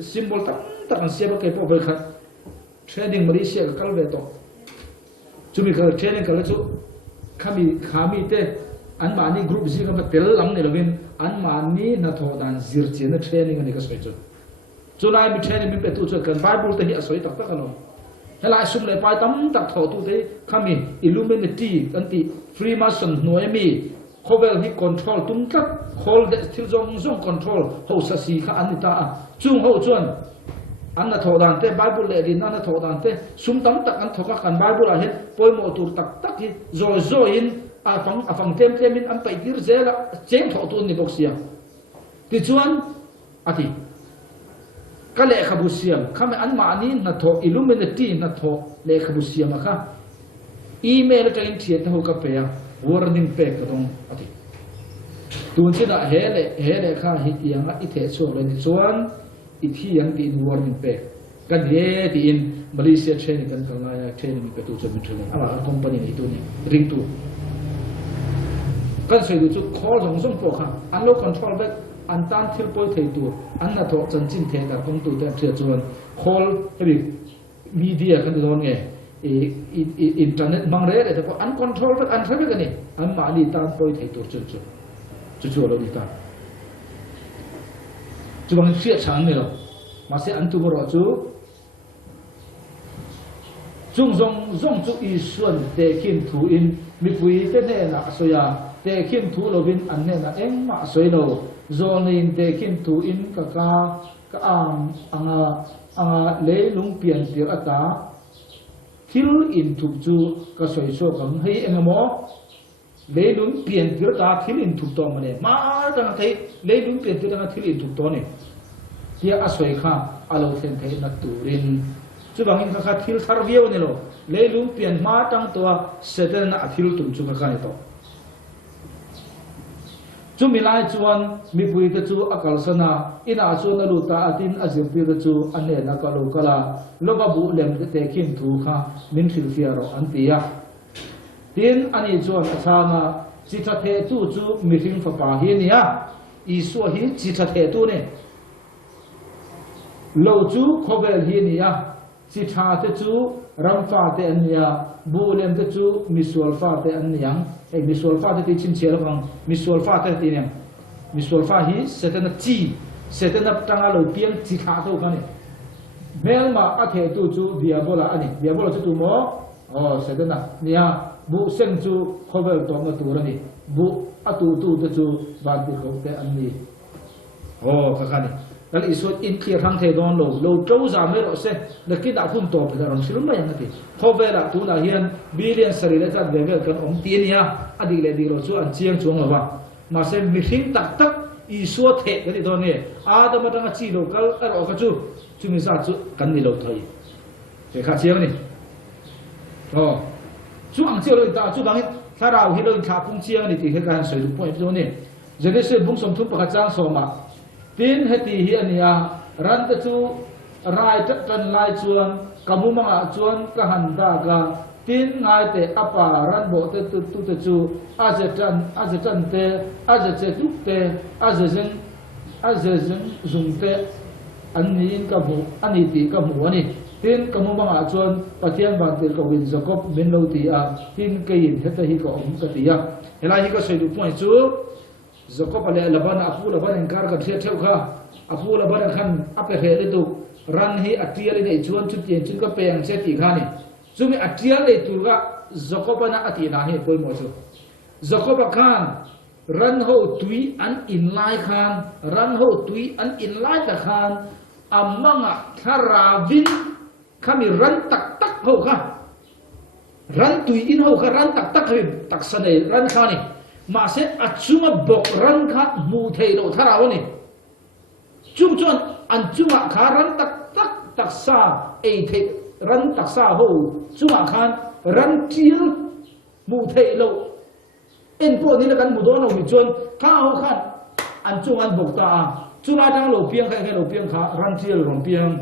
symbol tak tak an siaba ke po bel khat training Malaysia ka kalve to chumi ka training ka chu khami te an mani group ji ka tel lam ne lovin an mani na tho dan zir chen na training ani ka soi chu chunai mi training mi pe tu chu kan bible te hi soi tak tak ano helai sum le pai tam tak tho tu te khami Illuminati anti Freemason noemi khobel hi control tum tak khol de thil zong control ho sa si kha anita chung ho chuan an na tho dan te bible le din na tho dan te sum tam tak an thoka kan bible a het poimo tur tak tak hi zo in afang tem in an pai dir zela cheng tho tu ni boxia ti chuan ati kale khabusiam khame an mani na tho Illuminati na tho le khabusiam kha email ka in thiet ho ka pe warning pe ka dong ati tun chi da hele kha hi tianga I the so le ni chuan I thi yang ti warning pe kan he ti in Malaysia training kan kala ya training pe tu chu mi thule ala company ni tu ni ring tu kan sei du chu call zong po kha an lo control back an tan thil poi thei tu an na tho chan chin the da kong tu te thia chuan call hebi media kan don nge internet mang re le ko an control but an thebe gani an ma ni tan poi thei tur chu lo ni ta chu bang sia chang ne lo ma se an tu ro chu chung zong chu I suan te kim thu in mi pui te ne na so ya te kim thu lo bin an ne na eng ma soi lo zonin te kim thu in ka anga le lung pian tir ata thil in thup chu ka soi so kam hei engamo le lung pian tir ta thil in thup to mane ma ta thei le lung pian tir ta thil in thup to ne tia asoi kha alo sen thei na turin chu bangin kha thil thar viau ne lo le lung pian ma tang to setel na thil tum chu kha ni to chu milai chuan mi pui te chu akal sana ina chu na lu ta atin azir pi te chu ane na ka lo kala loba bu lem te kim thu kha min thil fia ro an tia tin ani chuan achanga chi tha the chu mi ring fa pa hi nia I so hi chi tha the tu ne lo chu khobel hi nia chi tha te chu ram fa te ania bu lem te chu misual fa te aniang misual fa te chin chela bang misual fa te ti ne misual fa hi setana chi setana tanga lo pian chi kha to ka ne mel ma a the tu chu diabola ani diabola chu tu mo setana nia bu seng chu khobel to ma tu ra ni bu atu tu te chu ban ti ko te an ni ka ni kal isot in clear hang the don lo trou za me ro se le ki da phun to pe ron silum mai ngati khobela tu la hian billion sari le ta level kan om ti nia adi le di ro chu an chiang chung lawa ma se mi thing tak tak I so the ka ni don ne a da ma tang chi lo kal a ro ka chu mi sa chu kan ni lo thai ke kha chiang ni chu ang chiang lo ta chu bang tharau hi lo kha pung chiang ni ti he kan soi lu point do ne jene se bung som thum pa chang so ma tin heti hi ania ran ta chu rai ta kan lai chuan kamu manga chuan ka han da ga tin ngai te apa ran bo te tu te chu azetan te azet tu te azezen zum te anin ka bu ani ti ka mu ani tin kamu manga chuan pathian ban te ko win zakop min lo ti a tin ke in theta hi ko om ka ti ya helai hi ka sei du point chu zakop ale laban apu laban engkar ka thia theu kha apu laban khan ape he le tu ran hi atia le nei chuan chu tien chu ka peng se ti kha ni chumi atia le tu ga zakop na ati na hi poi mo chu zakop khan ran ho tui an in lai khan ran ho tui an in lai ta khan amanga tharavin kami ran tak tak ho kha ran tui in ho kha ran tak tak hi tak sanai ran kha ni mà sẽ achunga bok ran kha mu thei lo tharao ni chung chuan an chunga kha ran tak sa ei thei ran tak sa ho chunga khan ran chiel mu thei lo en po ni la kan mu do no mi chuan kha ho khan an chung an bok ta chunga dang lo piang kha lo piang kha ran chiel rom piang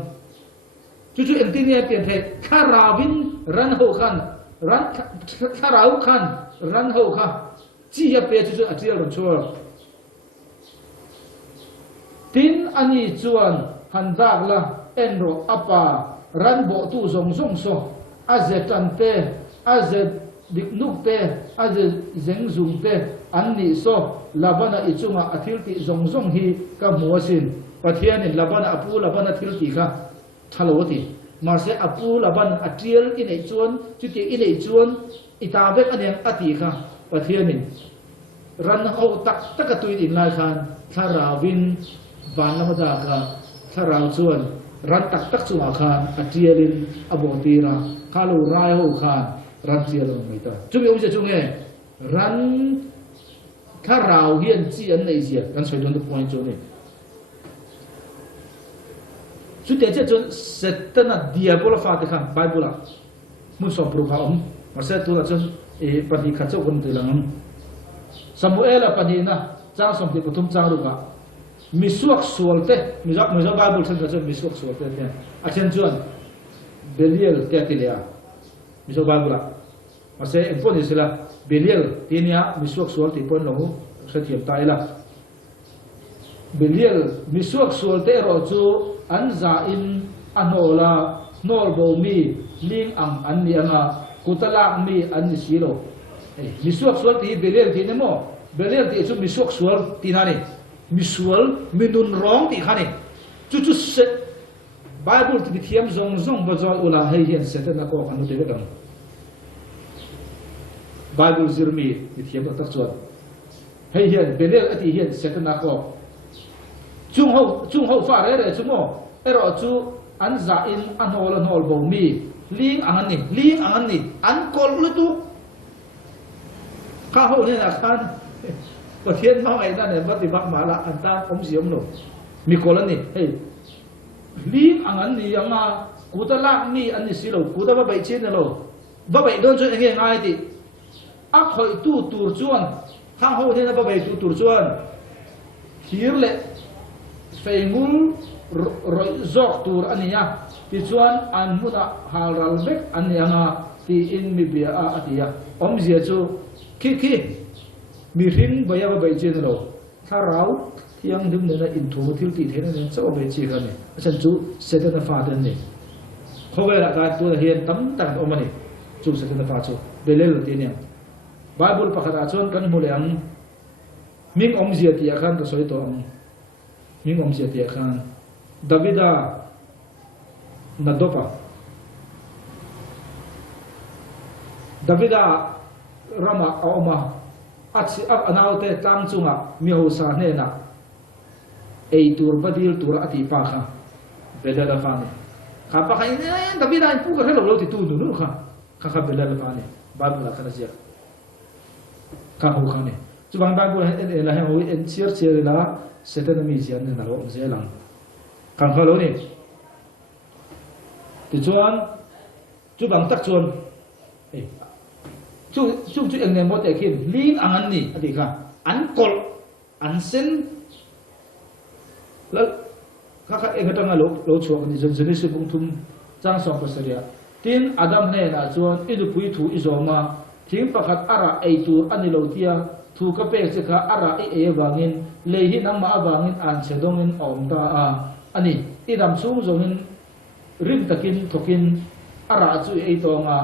chu en ti ne pian thei kha rawin ran ho khan ran kha rau khan ran ho kha chi ya pe chu a chiel ron chua tin ani chuan han dak la en ro apa ran bo tu zong so aze tan te aze dik nuk te aze zeng zung te an ni so labana ichunga athil ti zong hi ka muasin pathian in labana apu labana thil ti kha thaloti marse apu laban atiel in ei chuan chu ti in ei chuan itabek aneng ati kha pathian in ran ho tak tu in lai khan tharawin van lamada ka tharau chuan ran tak chu khan atielin abotira khalu rai ho khan ran chiel mai ta chu mi uje chu nge ran tharau hian chi an nei sia kan soi don the point chu ni chu te che chu setana diabolo fa te khan bible mun so pro kha ma se tu la chu e pati kha chu kon te lang Samuel pani na chang som ti pathum chang ru ka misuak sualte mizak bible sen cha misuak sualte te achen chuan belial te tilia miso bible ma se emponi sila belial tinia misuak sualte pon lo sa thiam tai la belial misuak sualte ro chu an za in anola nol bo mi ling ang an ni anga kutalak mi an ni silo misuak sual ti belial ti nemo belial ti chu misuak sual ti nani misual minun rong ti khani chu se bible ti thiam zong ba zoi ula hei hian setena ko anu te dang bible zirmi ti thiam tak chuan hei hian belial ati hian setena ko chung ho fa re chu mo ero chu an za in anol bo mi ling angani an kol lu tu kha ho ne la khan pathian ma ai na ne ba ti bak ma la an ta om siam no mi kolani hey ling angan ni anga kutala mi an ni silo kutaba bai chen lo ba bai don chu nge ngai ti a khoi tu tur chuan kha ho ne na ba bai tu tur chuan hir le feingul roi zok tur ania ti chuan an muda halral bek ania nga ti in mi bia a atia om zia chu ki mi rin baya ba bai chen lo tharau thiang dum ne na in thu thil ti the ne chaw be chi khan ne achan chu setana fa den ne khowe la ka tu hian tam tak omani chu setana fa chu belel ti ne bible pakhata chon kan muleang ming om zia ti akhan ka soi to ming om zia ti akhan davida nadopa davida rama oma achi anaute tang chunga miho sa ne na ei tur badil tur ati pa kha bedala fa ne kha pa kha ne davida pu ka lo ti tu nu kha bedala fa ne bible la kana sia ka ho kha ne chu bang bible la ha ho en chiar la setana mi sian ne na lo se lang kan kha lo ni ti chuan chu bang tak chuan chu eng ne mo te kin ling angan ni ati kha an kol an sen la kha eng ta nga lo chuak ni zen se bung thum chang som pasaria tin adam ne na chuan idu pui thu izoma thing pakhat ara ei tur ani lo tia thu ka pe che kha ara e wangin le hi nang ma awangin an chedongin om ta a ani idam chung zongin rim takin thokin ara chu ei to nga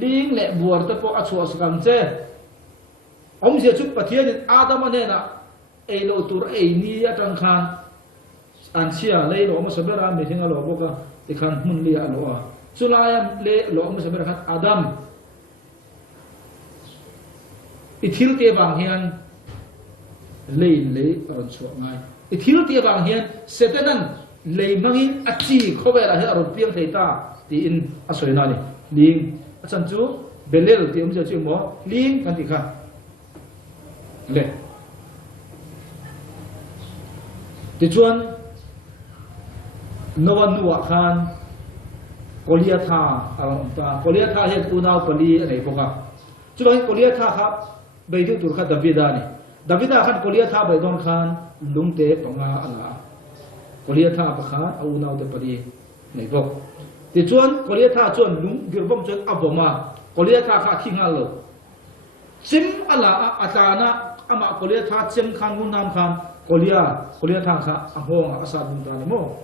ling le buar te po achu asukam che om je chu pathian adam ane na ei lo tur ei ni atang khan an chia le lo ma sabera me thinga lo boka ti khan mun li a lo a chulayam le lo ma sabera khat adam ithil te bang hian le aron chu ngai ithil te bang hian setenan le mangin achi khowela he aron piang theita ti in asoina ni ling achan chu belel ti umja chu mo ling kan ti kha le ti chuan nowan nuwa khan Korea tha Korea tha he unau pali nei boka chuan Korea tha kha beidu tur kha Davida ni Davida khan Korea tha bai don khan lungte panga ala Korea tha pakha unau te pali nei bok ti chuan Korea tha chuan lung girvom chuan aboma Korea tha kha thinga lo chim ala atana ama Korea tha chem khan unam khan Korea tha kha ahong asa dum ta ni mo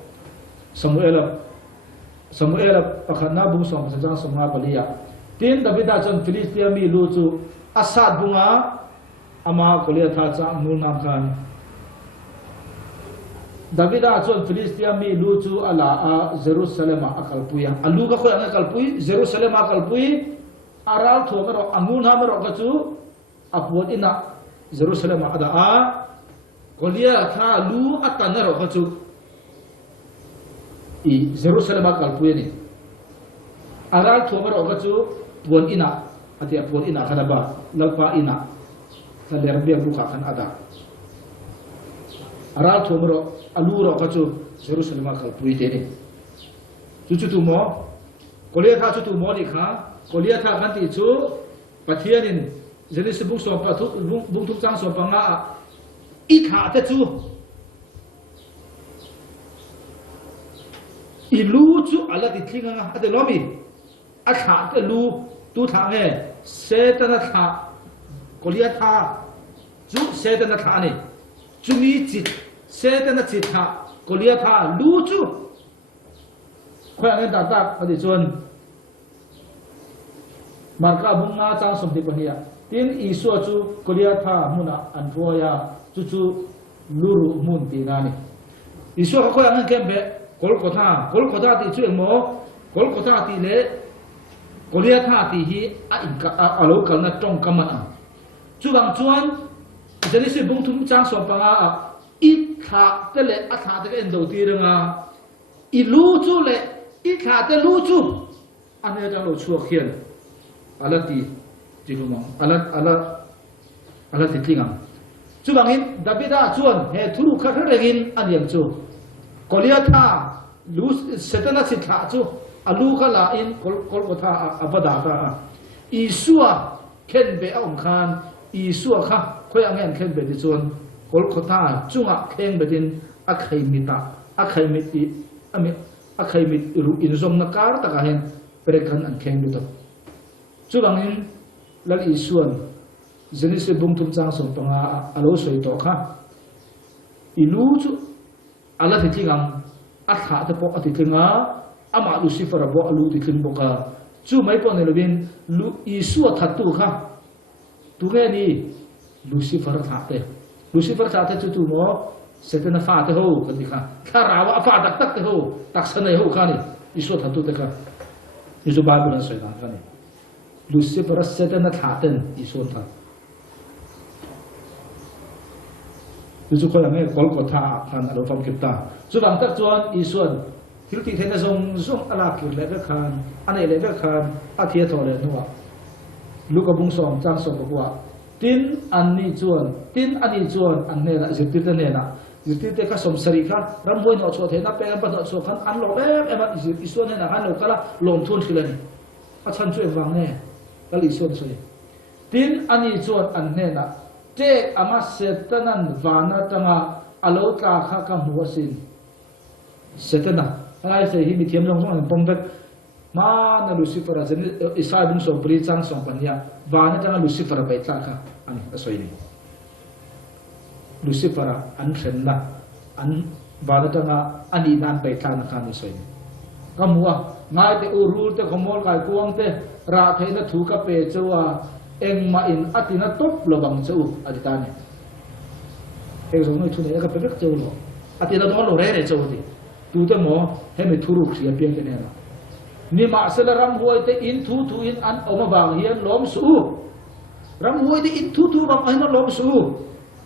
Samuel pakhana bung som sajang somna palia tin Davida chuan Philistia mi lu chu asad bunga ama Korea tha cha unam khan Davida chuan Philistia mi lu chu ala a Jerusalem akalpuya alu ka khoi akalpui Jerusalem akalpui aral thomero angunha mero ka chu apuat ina Jerusalem ada a Korea tha lu atanero ka chu i Jerusalem akalpui ni aral thomero ka chu puan ina atia puan ina khanaba lalpa ina salerbe buka khan ada aral thomero aluro ka chu Jerusalem akalpui te ni chu tu mo Korea tha chu tu mo ni kha Korea tha kan ti chu pathianin Genesis book so pa thu bung thu chang so pa nga I kha te chu I lu chu ala ti thlinga nga ate lomi a kha te lu tu tha nge setana tha Korea tha chu setana tha ni chu mi chit setana chit tha Korea tha lu chu khoi ang da ta pa di chuan marka bunga chang som ti pania tin isu chu Korea tha muna anfoya chu luru mun ti nani isu ka khoi ang kembe Kolkata ti chu mo Kolkata ti le Korea tha ti hi a inka a local na tong kama chu bang chuan jani se bung thum chang som pa nga I kha te le a kha te en do ti renga I lu chu le I kha te lu chu ane ja lo chu khian ala ti lu mong ala ti tlingam chu bangin Davida chuan he thuru kha kha regin aniam chu Korea tha lu setana chi tha chu alu kha la in Kolkata abada ta Isua khen be om khan Isua kha khoi angen khen be ti chuan Kolkata chunga khen be din akhai miti ami akhai mit ru in zom na kar ta ka hen perekan an khen lu ta chu bangin lal isuan Genesis bung thum chang som panga alo soi to kha ilu chu ala ti tlingam a tha te po ati tlinga ama Lucifer bo alu ti tling boka chu mai po ne lovin lu isu thatu kha tu nge ni Lucifer tha te chu mo setena fa te ho kan di kha kharawa fa tak te ho tak sanai ho kha ni isu thatu te kha isu Bible soi na kha ni Lucifer setena tha ten isu tha chu khoi ang Kolkata khan alo fam kipta chu bang tak chuan isuan hilti thena zong ala kir le khan ane le khan a thia thole nuwa luka bung som chang som kwa tin ani chuan an ne na zirtir te ne na zirtir te ka som sari kha Ramhuai no cho thena pe ba no cho khan an lo em isuan ne na han lo kala lom thun thilani a chan chu wang ne kal isuan soi tin ani chuan an ne na te ama setanan vana tanga alota kha ka muasin setana ai se hi mi thiam long long pom vet ma na Lucifer a zen isai bung so pri chang song pania vana tanga Lucifer bai tla kha ani asoi ni Lucifer an thenna an vana tanga ani nan bai tla na kha ni soi ni ka muwa ngai te urul te khomol kai kuang te ra theina thu ka pe chawa eng ma in atina top lobang chu aditani ek zong noi thune ka pek chu lo atina do lo re chu ti tu te mo he me thuru khria pian te ne na ni ma sela Ramhuai te in thu in an oma bang hian lom su Ramhuai te in thu bang ai no lom su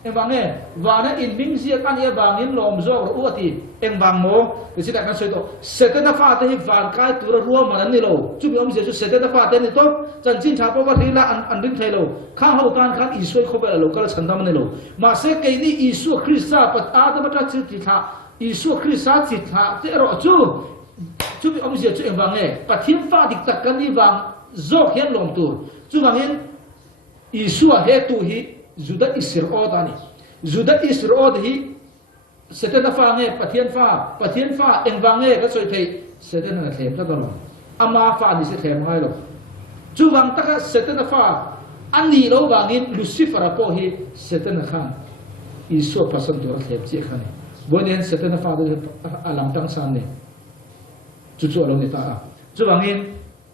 e bang e wana in ming sia kan ye bang in lom zo ru ati eng bang mo cái chuyện này soi to seten na fa te hi van kai tu ra ruwa man ni lo chu bi om se chu seten na fa te ni to chan chin cha po ka thila an ring thai lo kha ho tan khan isoi kho ba lo kala chan dam ni lo ma se ke ni isu krista pat adam ta chi ti tha isu krista chi tha te ro chu bi om se chu eng bang e pathian fa dik tak kan ni wang zok hian lom tur chu bang in isu he tu hi juda israel ta ni juda israel hi seten na fa nge pathian fa eng wang nge ka soi thei seten na thlem ta lo ama fa ni se thlem hai lo chu wang ta ka seten na fa ani lo wangin lucifer po hi seten na khan isu pasan dur thlem chi khan bonen seten na fa de alam tang san ne chu chu lo ni ta chu wangin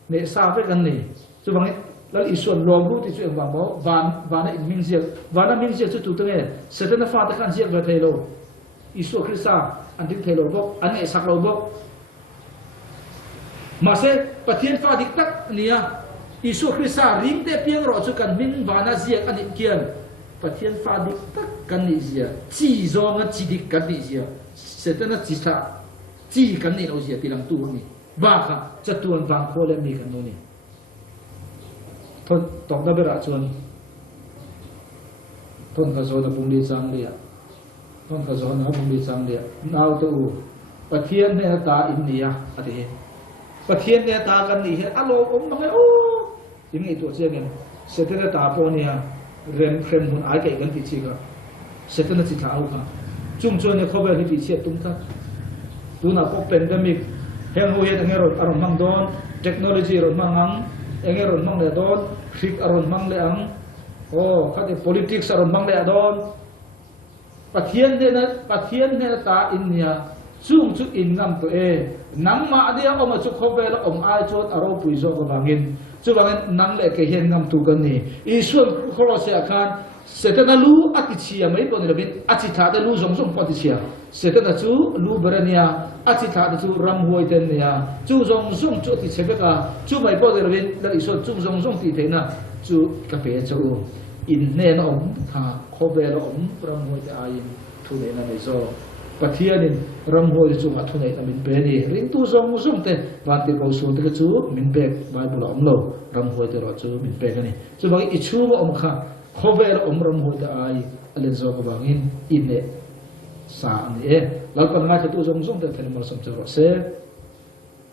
ne sa ve kan ni chu wangin lal isu lo ru ti chu eng wang bo van in ming sia chu tu te nge seten na fa ta khan sia ga thei lo Isu Krista an dik thelo bok an ngai sak lo bok ma se pathian fa dik tak nia Isu Krista ring te piang ro chu kan min wana zia an kian pathian fa dik tak kan ni zia chi zong a chi dik kan ni zia setana chi tha chi kan ni lo zia tilang tu ni ba kha chatuan wang kho le mi kan no ni thon tok da bera chuan thon ka zo da pung li chang lia con cái gió nó không bị sang điện nào tu pathian này ta in nia à thế pathian này ta cần nia alo ông nói ô những người tuổi trẻ này sẽ thế là ta po nia rem khem hun ai cái gần thị trường sẽ thế là chỉ tháo cả chung cho này không phải thị trường tung ta tu nào có pandemic heng huy anh rồi aron mang don technology rồi mang ang anh rồi mang le don khik aron mang le ang oh cái politics aron mang le don pathian ne ta in nia chung chu in ngam to e nang ma dia om chu khovel om ai chot aro pui zo ko bangin chu bangin nang le ke hen ngam tu kan ni isun kholo se khan setana lu atichia mai pon le bin achi tha de lu zong zong potichia setana chu lu berania achi tha de chu ramhuai ten nia chu zong zong chu ti chebeka chu mai pon le bin la isun chu zong zong ti thena chu ka pe chu in ne no om tha khovel om ramhuai te ai thu ne na zo pathianin ramhuai chu ma thu ne ta min pe ni ring tu zong zong te van ti ko su te chu min pe bible om lo ramhuai te ro chu min pe ka ni chu bang I chu mo om kha khovel om ramhuai te ai alen zo ko bangin in ne sa ni e lal pan ma tu zong zong te thani mar som cha ro se